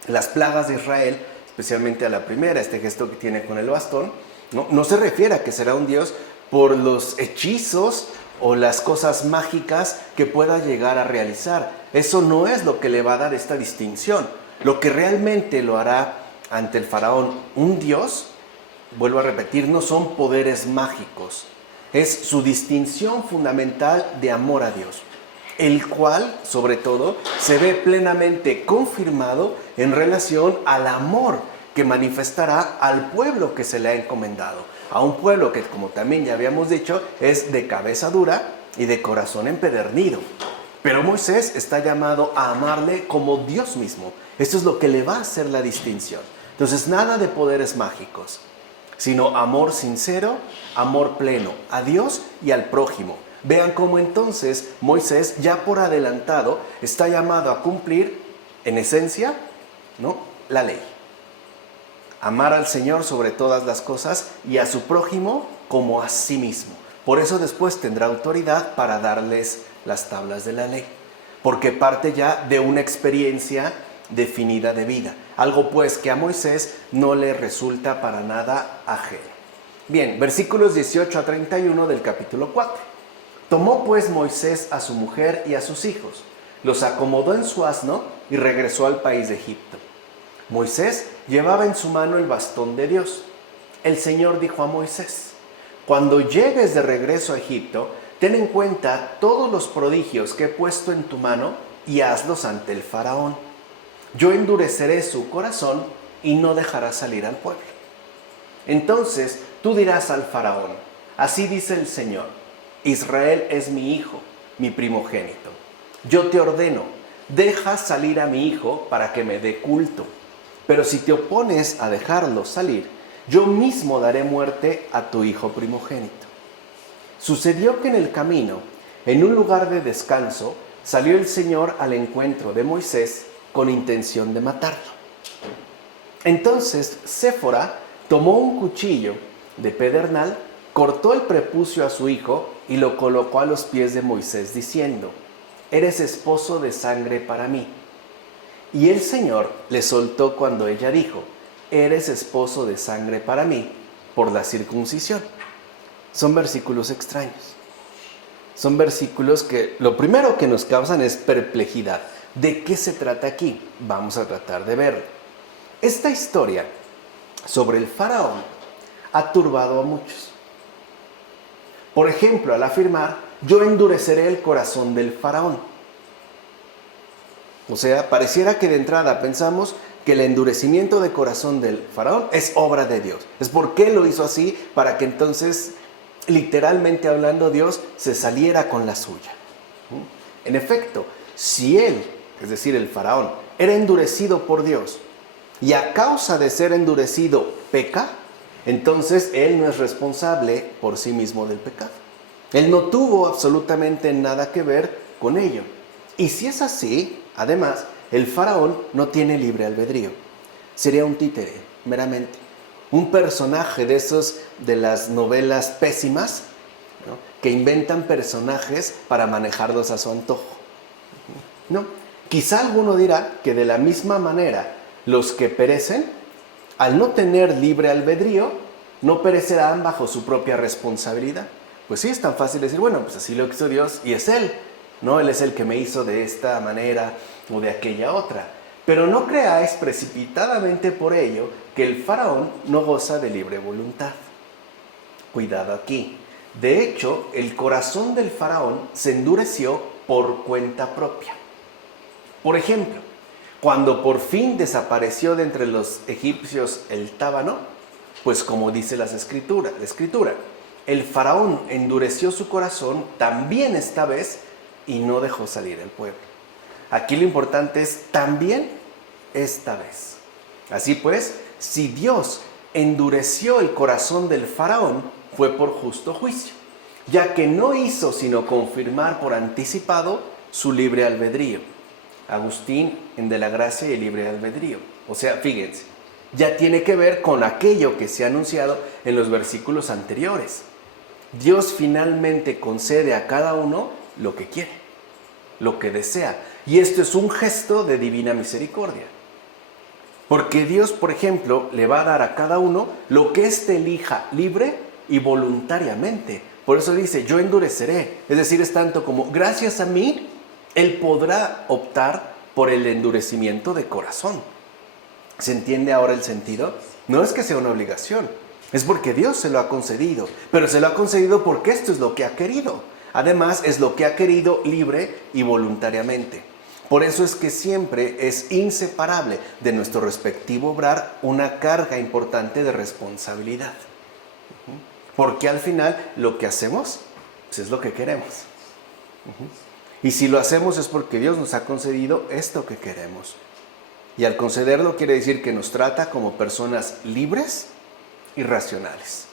las plagas de Israel, especialmente a la primera, este gesto que tiene con el bastón, no se refiere a que será un Dios por los hechizos o las cosas mágicas que pueda llegar a realizar. Eso no es lo que le va a dar esta distinción. Lo que realmente lo hará ante el faraón un Dios, vuelvo a repetir, no son poderes mágicos, es su distinción fundamental de amor a Dios, el cual, sobre todo, se ve plenamente confirmado en relación al amor que manifestará al pueblo que se le ha encomendado, a un pueblo que, como también ya habíamos dicho, es de cabeza dura y de corazón empedernido. Pero Moisés está llamado a amarle como Dios mismo. Esto es lo que le va a hacer la distinción. Entonces, nada de poderes mágicos, sino amor sincero, amor pleno a Dios y al prójimo. Vean cómo entonces Moisés, ya por adelantado, está llamado a cumplir, en esencia, ¿no?, la ley. Amar al Señor sobre todas las cosas y a su prójimo como a sí mismo. Por eso después tendrá autoridad para darles las tablas de la ley, porque parte ya de una experiencia definida de vida. Algo pues que a Moisés no le resulta para nada ajeno. Bien, versículos 18 a 31 del capítulo 4. Tomó pues Moisés a su mujer y a sus hijos, los acomodó en su asno y regresó al país de Egipto. Moisés llevaba en su mano el bastón de Dios. El Señor dijo a Moisés: cuando llegues de regreso a Egipto, ten en cuenta todos los prodigios que he puesto en tu mano y hazlos ante el faraón. Yo endureceré su corazón y no dejará salir al pueblo. Entonces tú dirás al faraón: así dice el Señor, Israel es mi hijo, mi primogénito. Yo te ordeno, deja salir a mi hijo para que me dé culto. Pero si te opones a dejarlo salir, yo mismo daré muerte a tu hijo primogénito. Sucedió que en el camino, en un lugar de descanso, salió el Señor al encuentro de Moisés con intención de matarlo. Entonces Séfora tomó un cuchillo de pedernal, cortó el prepucio a su hijo y lo colocó a los pies de Moisés, diciendo: eres esposo de sangre para mí. Y el Señor le soltó cuando ella dijo: eres esposo de sangre para mí por la circuncisión. Son versículos extraños. Son versículos que lo primero que nos causan es perplejidad. ¿De qué se trata aquí? Vamos a tratar de verlo. Esta historia sobre el faraón ha turbado a muchos. Por ejemplo, al afirmar: yo endureceré el corazón del faraón. O sea, pareciera que de entrada pensamos que el endurecimiento de corazón del faraón es obra de Dios. Es porque él lo hizo así, para que entonces, literalmente hablando, Dios se saliera con la suya. En efecto, si él, es decir, el faraón, era endurecido por Dios y a causa de ser endurecido peca, entonces él no es responsable por sí mismo del pecado. Él no tuvo absolutamente nada que ver con ello. Y si es así, además, el faraón no tiene libre albedrío. Sería un títere, meramente. Un personaje de esos de las novelas pésimas, ¿no?, que inventan personajes para manejarlos a su antojo. ¿No? Quizá alguno dirá que de la misma manera los que perecen, al no tener libre albedrío, no perecerán bajo su propia responsabilidad. Pues sí, es tan fácil decir: bueno, pues así lo quiso Dios y es Él. No, Él es el que me hizo de esta manera o de aquella otra. Pero no creáis precipitadamente por ello que el faraón no goza de libre voluntad. Cuidado aquí. De hecho, el corazón del faraón se endureció por cuenta propia. Por ejemplo, cuando por fin desapareció de entre los egipcios el tábano, pues como dice la escritura, el faraón endureció su corazón también esta vez y no dejó salir al pueblo. Aquí lo importante es también esta vez. Así pues, si Dios endureció el corazón del faraón, fue por justo juicio, ya que no hizo sino confirmar por anticipado su libre albedrío. Agustín, en De la Gracia y el libre albedrío. O sea, fíjense, ya tiene que ver con aquello que se ha anunciado en los versículos anteriores. Dios finalmente concede a cada uno lo que quiere, lo que desea. Y esto es un gesto de divina misericordia. Porque Dios, por ejemplo, le va a dar a cada uno lo que éste elija libre y voluntariamente. Por eso dice: yo endureceré. Es decir, es tanto como gracias a mí, él podrá optar por el endurecimiento de corazón. ¿Se entiende ahora el sentido? No es que sea una obligación, es porque Dios se lo ha concedido. Pero se lo ha concedido porque esto es lo que ha querido. Además, es lo que ha querido libre y voluntariamente. Por eso es que siempre es inseparable de nuestro respectivo obrar una carga importante de responsabilidad. Porque al final lo que hacemos, pues, es lo que queremos. Y si lo hacemos es porque Dios nos ha concedido esto que queremos. Y al concederlo quiere decir que nos trata como personas libres y racionales,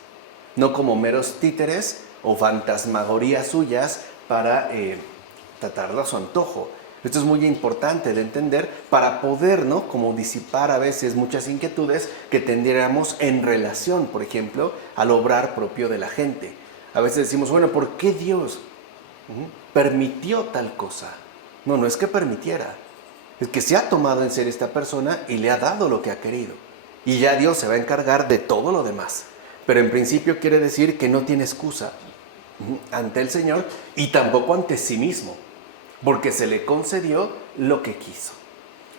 no como meros títeres o fantasmagorías suyas para tratarlo a su antojo. Esto es muy importante de entender para poder, ¿no?, como disipar a veces muchas inquietudes que tendríamos en relación, por ejemplo, al obrar propio de la gente. A veces decimos, bueno, ¿por qué Dios permitió tal cosa? No es que permitiera, es que se ha tomado en serio esta persona y le ha dado lo que ha querido. Y ya Dios se va a encargar de todo lo demás. Pero en principio quiere decir que no tiene excusa ante el Señor y tampoco ante sí mismo, porque se le concedió lo que quiso.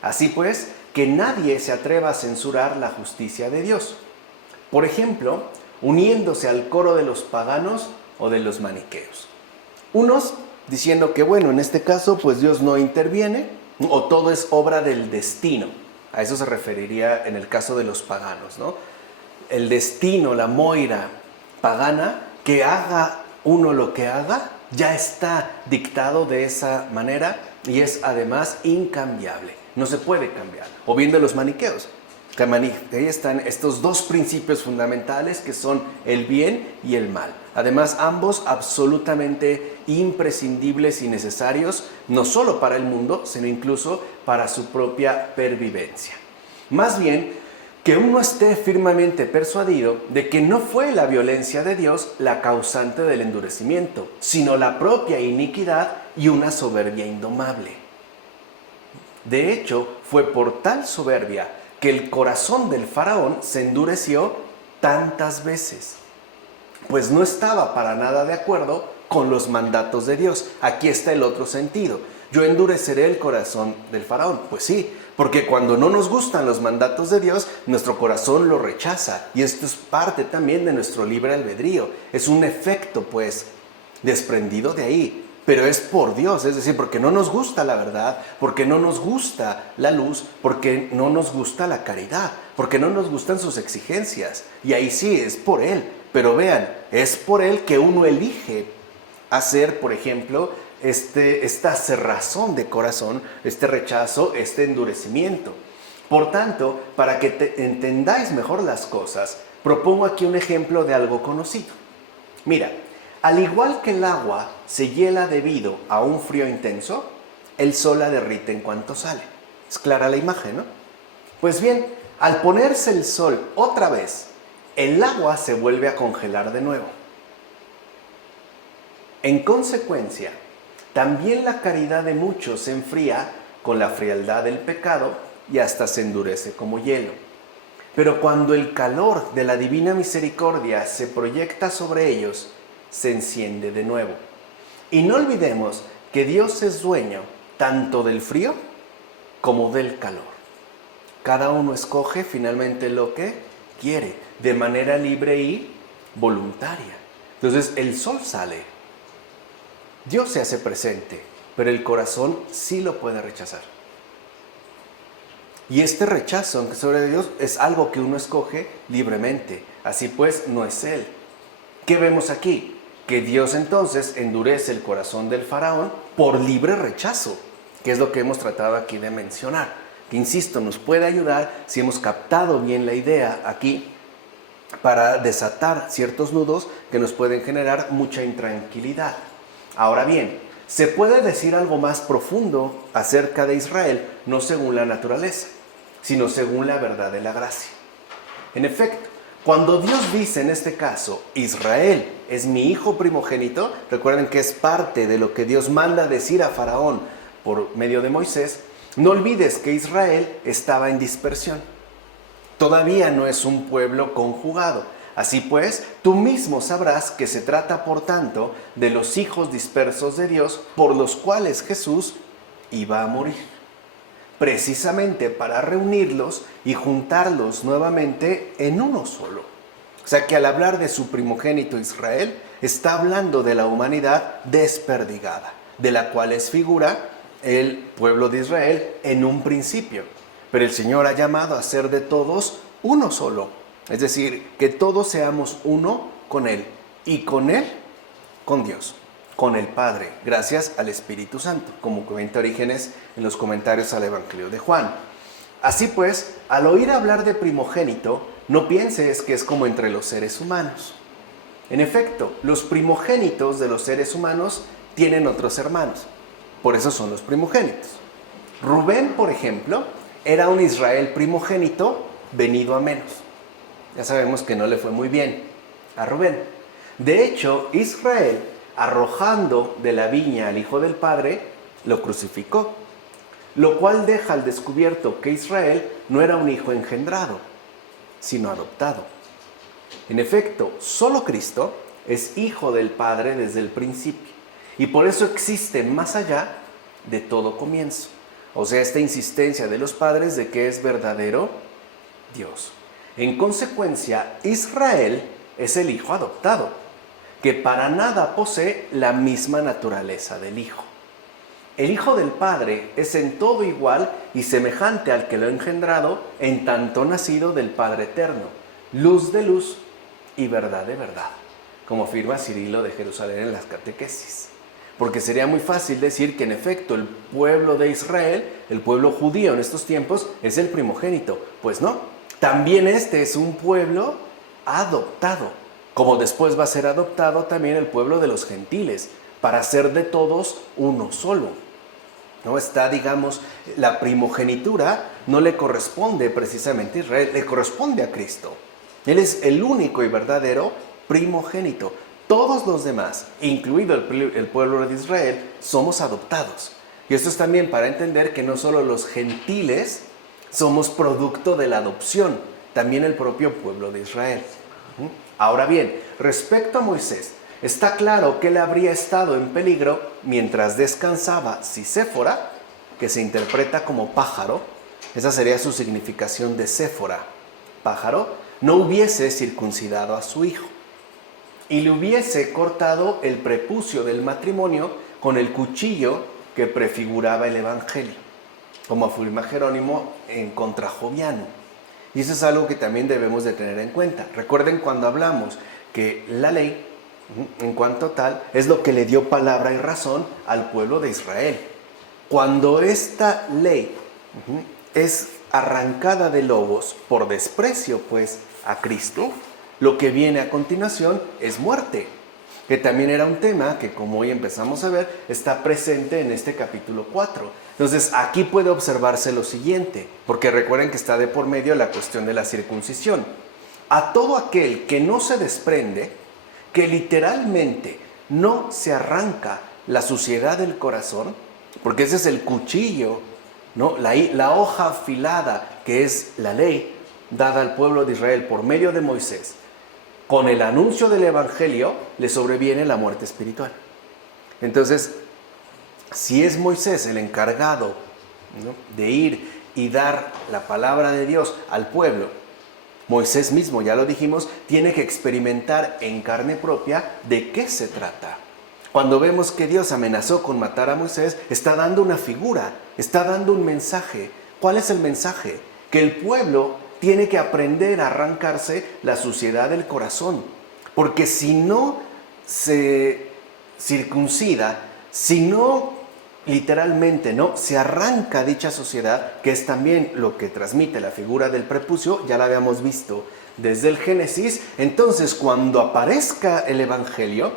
Así pues, que nadie se atreva a censurar la justicia de Dios. Por ejemplo, uniéndose al coro de los paganos o de los maniqueos. Unos diciendo que, bueno, en este caso, pues Dios no interviene o todo es obra del destino. A eso se referiría en el caso de los paganos, ¿no? El destino, la moira pagana, que haga uno lo que haga, ya está dictado de esa manera y es además incambiable. No se puede cambiar. O bien de los maniqueos. Ahí están estos dos principios fundamentales que son el bien y el mal. Además, ambos absolutamente imprescindibles y necesarios, no solo para el mundo, sino incluso para su propia pervivencia. Más bien, que uno esté firmemente persuadido de que no fue la violencia de Dios la causante del endurecimiento, sino la propia iniquidad y una soberbia indomable. De hecho, fue por tal soberbia que el corazón del faraón se endureció tantas veces, pues no estaba para nada de acuerdo con los mandatos de Dios. Aquí está el otro sentido. Yo endureceré el corazón del faraón. Pues sí, porque cuando no nos gustan los mandatos de Dios, nuestro corazón lo rechaza. Y esto es parte también de nuestro libre albedrío. Es un efecto, pues, desprendido de ahí. Pero es por Dios, es decir, porque no nos gusta la verdad, porque no nos gusta la luz, porque no nos gusta la caridad, porque no nos gustan sus exigencias. Y ahí sí, es por Él. Pero vean, es por Él que uno elige hacer, por ejemplo, esta cerrazón de corazón, este rechazo, este endurecimiento. Por tanto, para que entendáis mejor las cosas, propongo aquí un ejemplo de algo conocido. Mira, al igual que el agua se hiela debido a un frío intenso, el sol la derrite en cuanto sale. Es clara la imagen, ¿no? Pues bien, al ponerse el sol otra vez, el agua se vuelve a congelar de nuevo. En consecuencia, también la caridad de muchos se enfría con la frialdad del pecado y hasta se endurece como hielo. Pero cuando el calor de la divina misericordia se proyecta sobre ellos, se enciende de nuevo. Y no olvidemos que Dios es dueño tanto del frío como del calor. Cada uno escoge finalmente lo que quiere, de manera libre y voluntaria. Entonces el sol sale, Dios se hace presente, pero el corazón sí lo puede rechazar. Y este rechazo sobre Dios es algo que uno escoge libremente. Así pues, no es Él. ¿Qué vemos aquí? Que Dios entonces endurece el corazón del faraón por libre rechazo, que es lo que hemos tratado aquí de mencionar. Que, insisto, nos puede ayudar si hemos captado bien la idea aquí para desatar ciertos nudos que nos pueden generar mucha intranquilidad. Ahora bien, se puede decir algo más profundo acerca de Israel, no según la naturaleza, sino según la verdad de la gracia. En efecto, cuando Dios dice en este caso, Israel es mi hijo primogénito, recuerden que es parte de lo que Dios manda decir a Faraón por medio de Moisés, no olvides que Israel estaba en dispersión. Todavía no es un pueblo conjugado. Así pues, tú mismo sabrás que se trata, por tanto, de los hijos dispersos de Dios por los cuales Jesús iba a morir, precisamente para reunirlos y juntarlos nuevamente en uno solo. O sea que al hablar de su primogénito Israel, está hablando de la humanidad desperdigada, de la cual es figura el pueblo de Israel en un principio. Pero el Señor ha llamado a ser de todos uno solo. Es decir, que todos seamos uno con Él y con Él, con Dios. con el Padre, gracias al Espíritu Santo, como comenta Orígenes en los comentarios al Evangelio de Juan. Así pues, al oír hablar de primogénito, no pienses que es como entre los seres humanos. En efecto, los primogénitos de los seres humanos tienen otros hermanos, por eso son los primogénitos. Rubén, por ejemplo, era un Israel primogénito venido a menos. Ya sabemos que no le fue muy bien a Rubén. De hecho, Israel, arrojando de la viña al hijo del padre, lo crucificó, lo cual deja al descubierto que Israel no era un hijo engendrado, sino adoptado. En efecto, solo Cristo es hijo del Padre desde el principio, y por eso existe más allá de todo comienzo. O sea, esta insistencia de los padres de que es verdadero Dios. En consecuencia, Israel es el hijo adoptado, que para nada posee la misma naturaleza del hijo. El hijo del Padre es en todo igual y semejante al que lo ha engendrado, en tanto nacido del Padre eterno, luz de luz y verdad de verdad, como afirma Cirilo de Jerusalén en las catequesis. Porque sería muy fácil decir que en efecto el pueblo de Israel, el pueblo judío en estos tiempos, es el primogénito. Pues no, también este es un pueblo adoptado, como después va a ser adoptado también el pueblo de los gentiles, para ser de todos uno solo. No está, digamos, la primogenitura no le corresponde precisamente a Israel, le corresponde a Cristo. Él es el único y verdadero primogénito. Todos los demás, incluido el pueblo de Israel, somos adoptados. Y esto es también para entender que no solo los gentiles somos producto de la adopción, también el propio pueblo de Israel. Ahora bien, respecto a Moisés, está claro que él habría estado en peligro mientras descansaba si Séfora, que se interpreta como pájaro, esa sería su significación de Séfora, pájaro, no hubiese circuncidado a su hijo y le hubiese cortado el prepucio del matrimonio con el cuchillo que prefiguraba el Evangelio, como afirma Jerónimo en Contra Joviano. Y eso es algo que también debemos de tener en cuenta. Recuerden cuando hablamos que la ley, en cuanto tal, es lo que le dio palabra y razón al pueblo de Israel. Cuando esta ley es arrancada de lobos por desprecio, pues, a Cristo, lo que viene a continuación es muerte, que también era un tema que, como hoy empezamos a ver, está presente en este capítulo 4. Entonces, aquí puede observarse lo siguiente, porque recuerden que está de por medio la cuestión de la circuncisión. A todo aquel que no se desprende, que literalmente no se arranca la suciedad del corazón, porque ese es el cuchillo, ¿no? La hoja afilada que es la ley dada al pueblo de Israel por medio de Moisés. Con el anuncio del Evangelio le sobreviene la muerte espiritual. Entonces, si es Moisés el encargado, ¿no?, de ir y dar la palabra de Dios al pueblo, Moisés mismo, ya lo dijimos, tiene que experimentar en carne propia de qué se trata. Cuando vemos que Dios amenazó con matar a Moisés, está dando una figura, está dando un mensaje. ¿Cuál es el mensaje? Que el pueblo tiene que aprender a arrancarse la suciedad del corazón. Porque si no se circuncida, si no literalmente no se arranca dicha suciedad, que es también lo que transmite la figura del prepucio, ya la habíamos visto desde el Génesis, entonces cuando aparezca el Evangelio,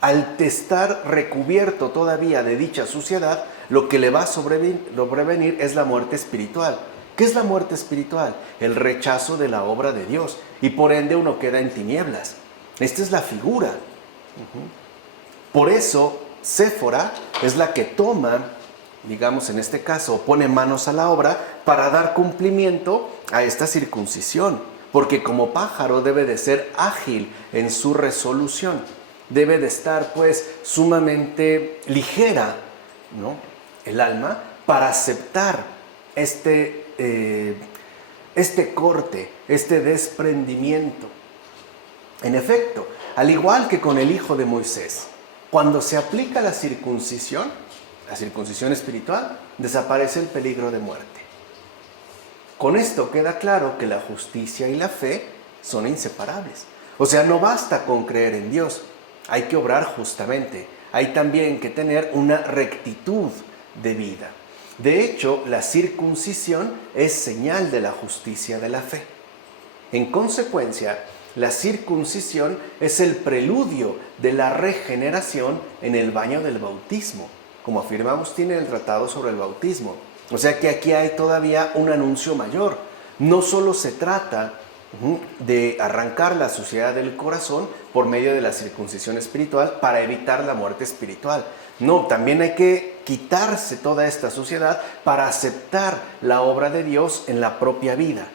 al estar recubierto todavía de dicha suciedad, lo que le va a sobrevenir es la muerte espiritual. ¿Qué es la muerte espiritual? El rechazo de la obra de Dios, y por ende uno queda en tinieblas. Esta es la figura. Por eso Séfora es la que toma, digamos en este caso, pone manos a la obra para dar cumplimiento a esta circuncisión, porque como pájaro debe de ser ágil en su resolución, debe de estar pues sumamente ligera, ¿no?, el alma para aceptar este corte, este desprendimiento. En efecto, al igual que con el hijo de Moisés, cuando se aplica la circuncisión espiritual, desaparece el peligro de muerte. Con esto queda claro que la justicia y la fe son inseparables. O sea, no basta con creer en Dios, hay que obrar justamente, hay también que tener una rectitud de vida. De hecho, la circuncisión es señal de la justicia de la fe. En consecuencia, la circuncisión es el preludio de la regeneración en el baño del bautismo, como afirma Agustín en el Tratado sobre el Bautismo. O sea que aquí hay todavía un anuncio mayor. No solo se trata de arrancar la suciedad del corazón por medio de la circuncisión espiritual para evitar la muerte espiritual. No, también hay que quitarse toda esta suciedad para aceptar la obra de Dios en la propia vida.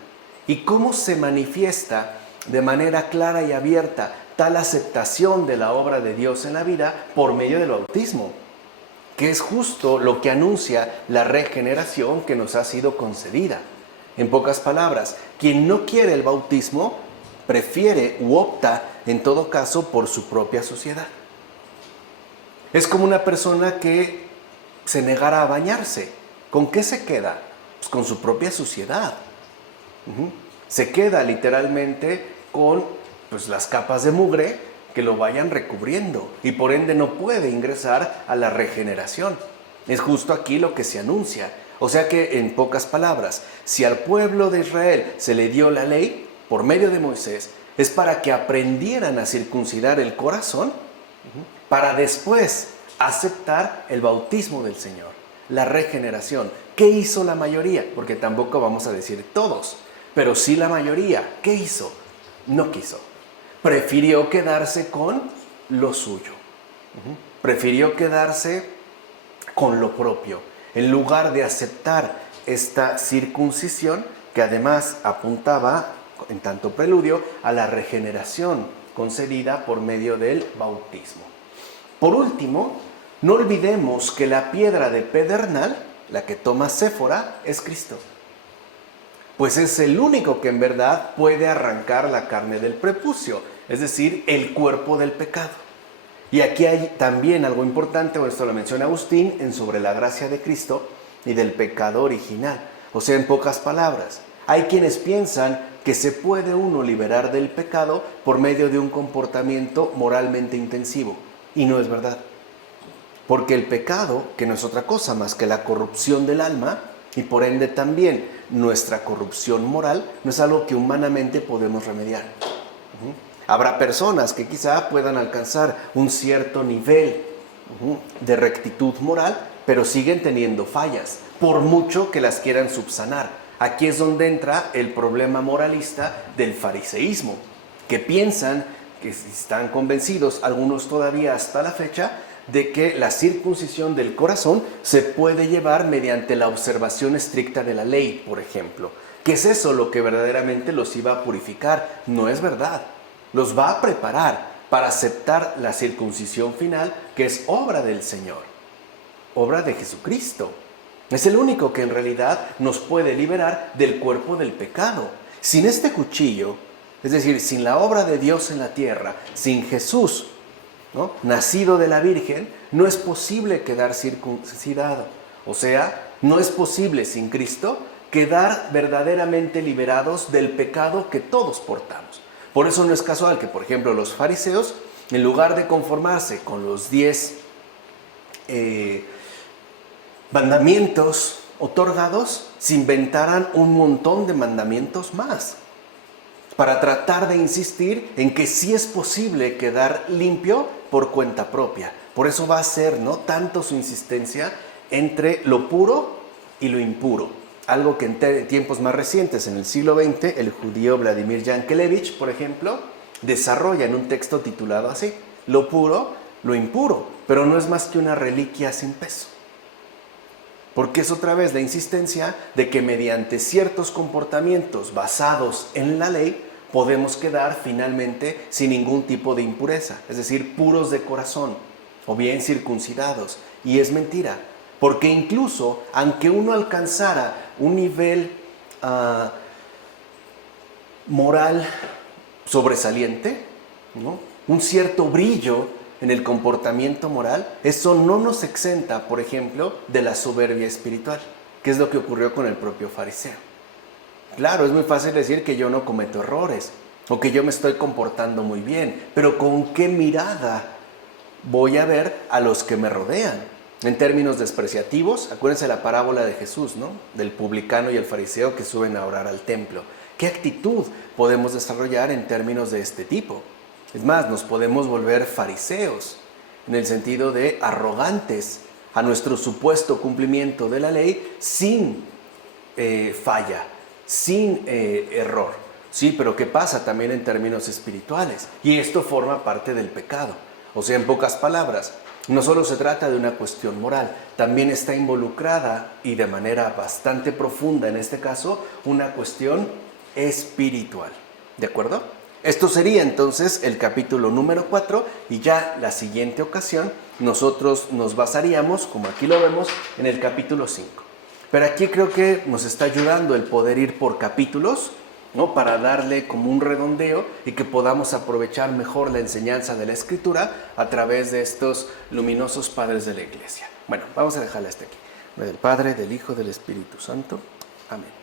¿Y cómo se manifiesta de manera clara y abierta tal aceptación de la obra de Dios en la vida? Por medio del bautismo, que es justo lo que anuncia la regeneración que nos ha sido concedida. En pocas palabras, quien no quiere el bautismo prefiere u opta en todo caso por su propia suciedad. Es como una persona que se negara a bañarse. ¿Con qué se queda? Pues con su propia suciedad. Se queda literalmente con las capas de mugre que lo vayan recubriendo y por ende no puede ingresar a la regeneración. Es justo aquí lo que se anuncia. O sea que, en pocas palabras, si al pueblo de Israel se le dio la ley por medio de Moisés, es para que aprendieran a circuncidar el corazón, para después aceptar el bautismo del Señor, la regeneración. ¿Qué hizo la mayoría? Porque tampoco vamos a decir todos, pero sí la mayoría. ¿Qué hizo? No quiso. Prefirió quedarse con lo suyo. Prefirió quedarse con lo propio, en lugar de aceptar esta circuncisión que además apuntaba, en tanto preludio, a la regeneración concedida por medio del bautismo. Por último, no olvidemos que la piedra de pedernal, la que toma Séfora, es Cristo. Pues es el único que en verdad puede arrancar la carne del prepucio, es decir, el cuerpo del pecado. Y aquí hay también algo importante, esto lo menciona Agustín, en sobre la gracia de Cristo y del pecado original. O sea, en pocas palabras, hay quienes piensan que se puede uno liberar del pecado por medio de un comportamiento moralmente intensivo. Y no es verdad. Porque el pecado, que no es otra cosa más que la corrupción del alma, y por ende también nuestra corrupción moral, no es algo que humanamente podemos remediar. Habrá personas que quizá puedan alcanzar un cierto nivel de rectitud moral, pero siguen teniendo fallas, por mucho que las quieran subsanar. Aquí es donde entra el problema moralista del fariseísmo, que piensan, que están convencidos, algunos todavía hasta la fecha, de que la circuncisión del corazón se puede llevar mediante la observación estricta de la ley, por ejemplo. ¿Qué es eso lo que verdaderamente los iba a purificar? No es verdad. Los va a preparar para aceptar la circuncisión final, que es obra del Señor, obra de Jesucristo. Es el único que en realidad nos puede liberar del cuerpo del pecado. Sin este cuchillo, es decir, sin la obra de Dios en la tierra, sin Jesús, ¿no?, nacido de la Virgen, no es posible quedar circuncidado. O sea, no es posible sin Cristo quedar verdaderamente liberados del pecado que todos portamos. Por eso no es casual que, por ejemplo, los fariseos, en lugar de conformarse con los 10 mandamientos otorgados, se inventaran un montón de mandamientos más para tratar de insistir en que sí es posible quedar limpio por cuenta propia. Por eso va a ser, ¿no?, tanto su insistencia entre lo puro y lo impuro. Algo que en tiempos más recientes, en el siglo XX, el judío Vladimir Yankelevich, por ejemplo, desarrolla en un texto titulado así: lo puro, lo impuro, pero no es más que una reliquia sin peso. Porque es otra vez la insistencia de que mediante ciertos comportamientos basados en la ley podemos quedar finalmente sin ningún tipo de impureza, es decir, puros de corazón o bien circuncidados. Y es mentira, porque incluso aunque uno alcanzara un nivel moral sobresaliente, ¿no?, un cierto brillo en el comportamiento moral, eso no nos exenta, por ejemplo, de la soberbia espiritual, que es lo que ocurrió con el propio fariseo. Claro, es muy fácil decir que yo no cometo errores o que yo me estoy comportando muy bien, pero ¿con qué mirada voy a ver a los que me rodean. En términos despreciativos, acuérdense la parábola de Jesús, ¿no? Del publicano y el fariseo que suben a orar al templo. ¿Qué actitud podemos desarrollar en términos de este tipo? Es más, nos podemos volver fariseos, en el sentido de arrogantes a nuestro supuesto cumplimiento de la ley sin falla, sin error. Sí, pero ¿qué pasa también en términos espirituales? Y esto forma parte del pecado. O sea, en pocas palabras, no solo se trata de una cuestión moral, también está involucrada y de manera bastante profunda, en este caso, una cuestión espiritual. ¿De acuerdo? Esto sería entonces el capítulo número 4 y ya la siguiente ocasión nosotros nos basaríamos, como aquí lo vemos, en el capítulo 5. Pero aquí creo que nos está ayudando el poder ir por capítulos, ¿no? Para darle como un redondeo y que podamos aprovechar mejor la enseñanza de la Escritura a través de estos luminosos padres de la Iglesia. Bueno, vamos a dejarla hasta aquí. Del Padre, del Hijo, del Espíritu Santo. Amén.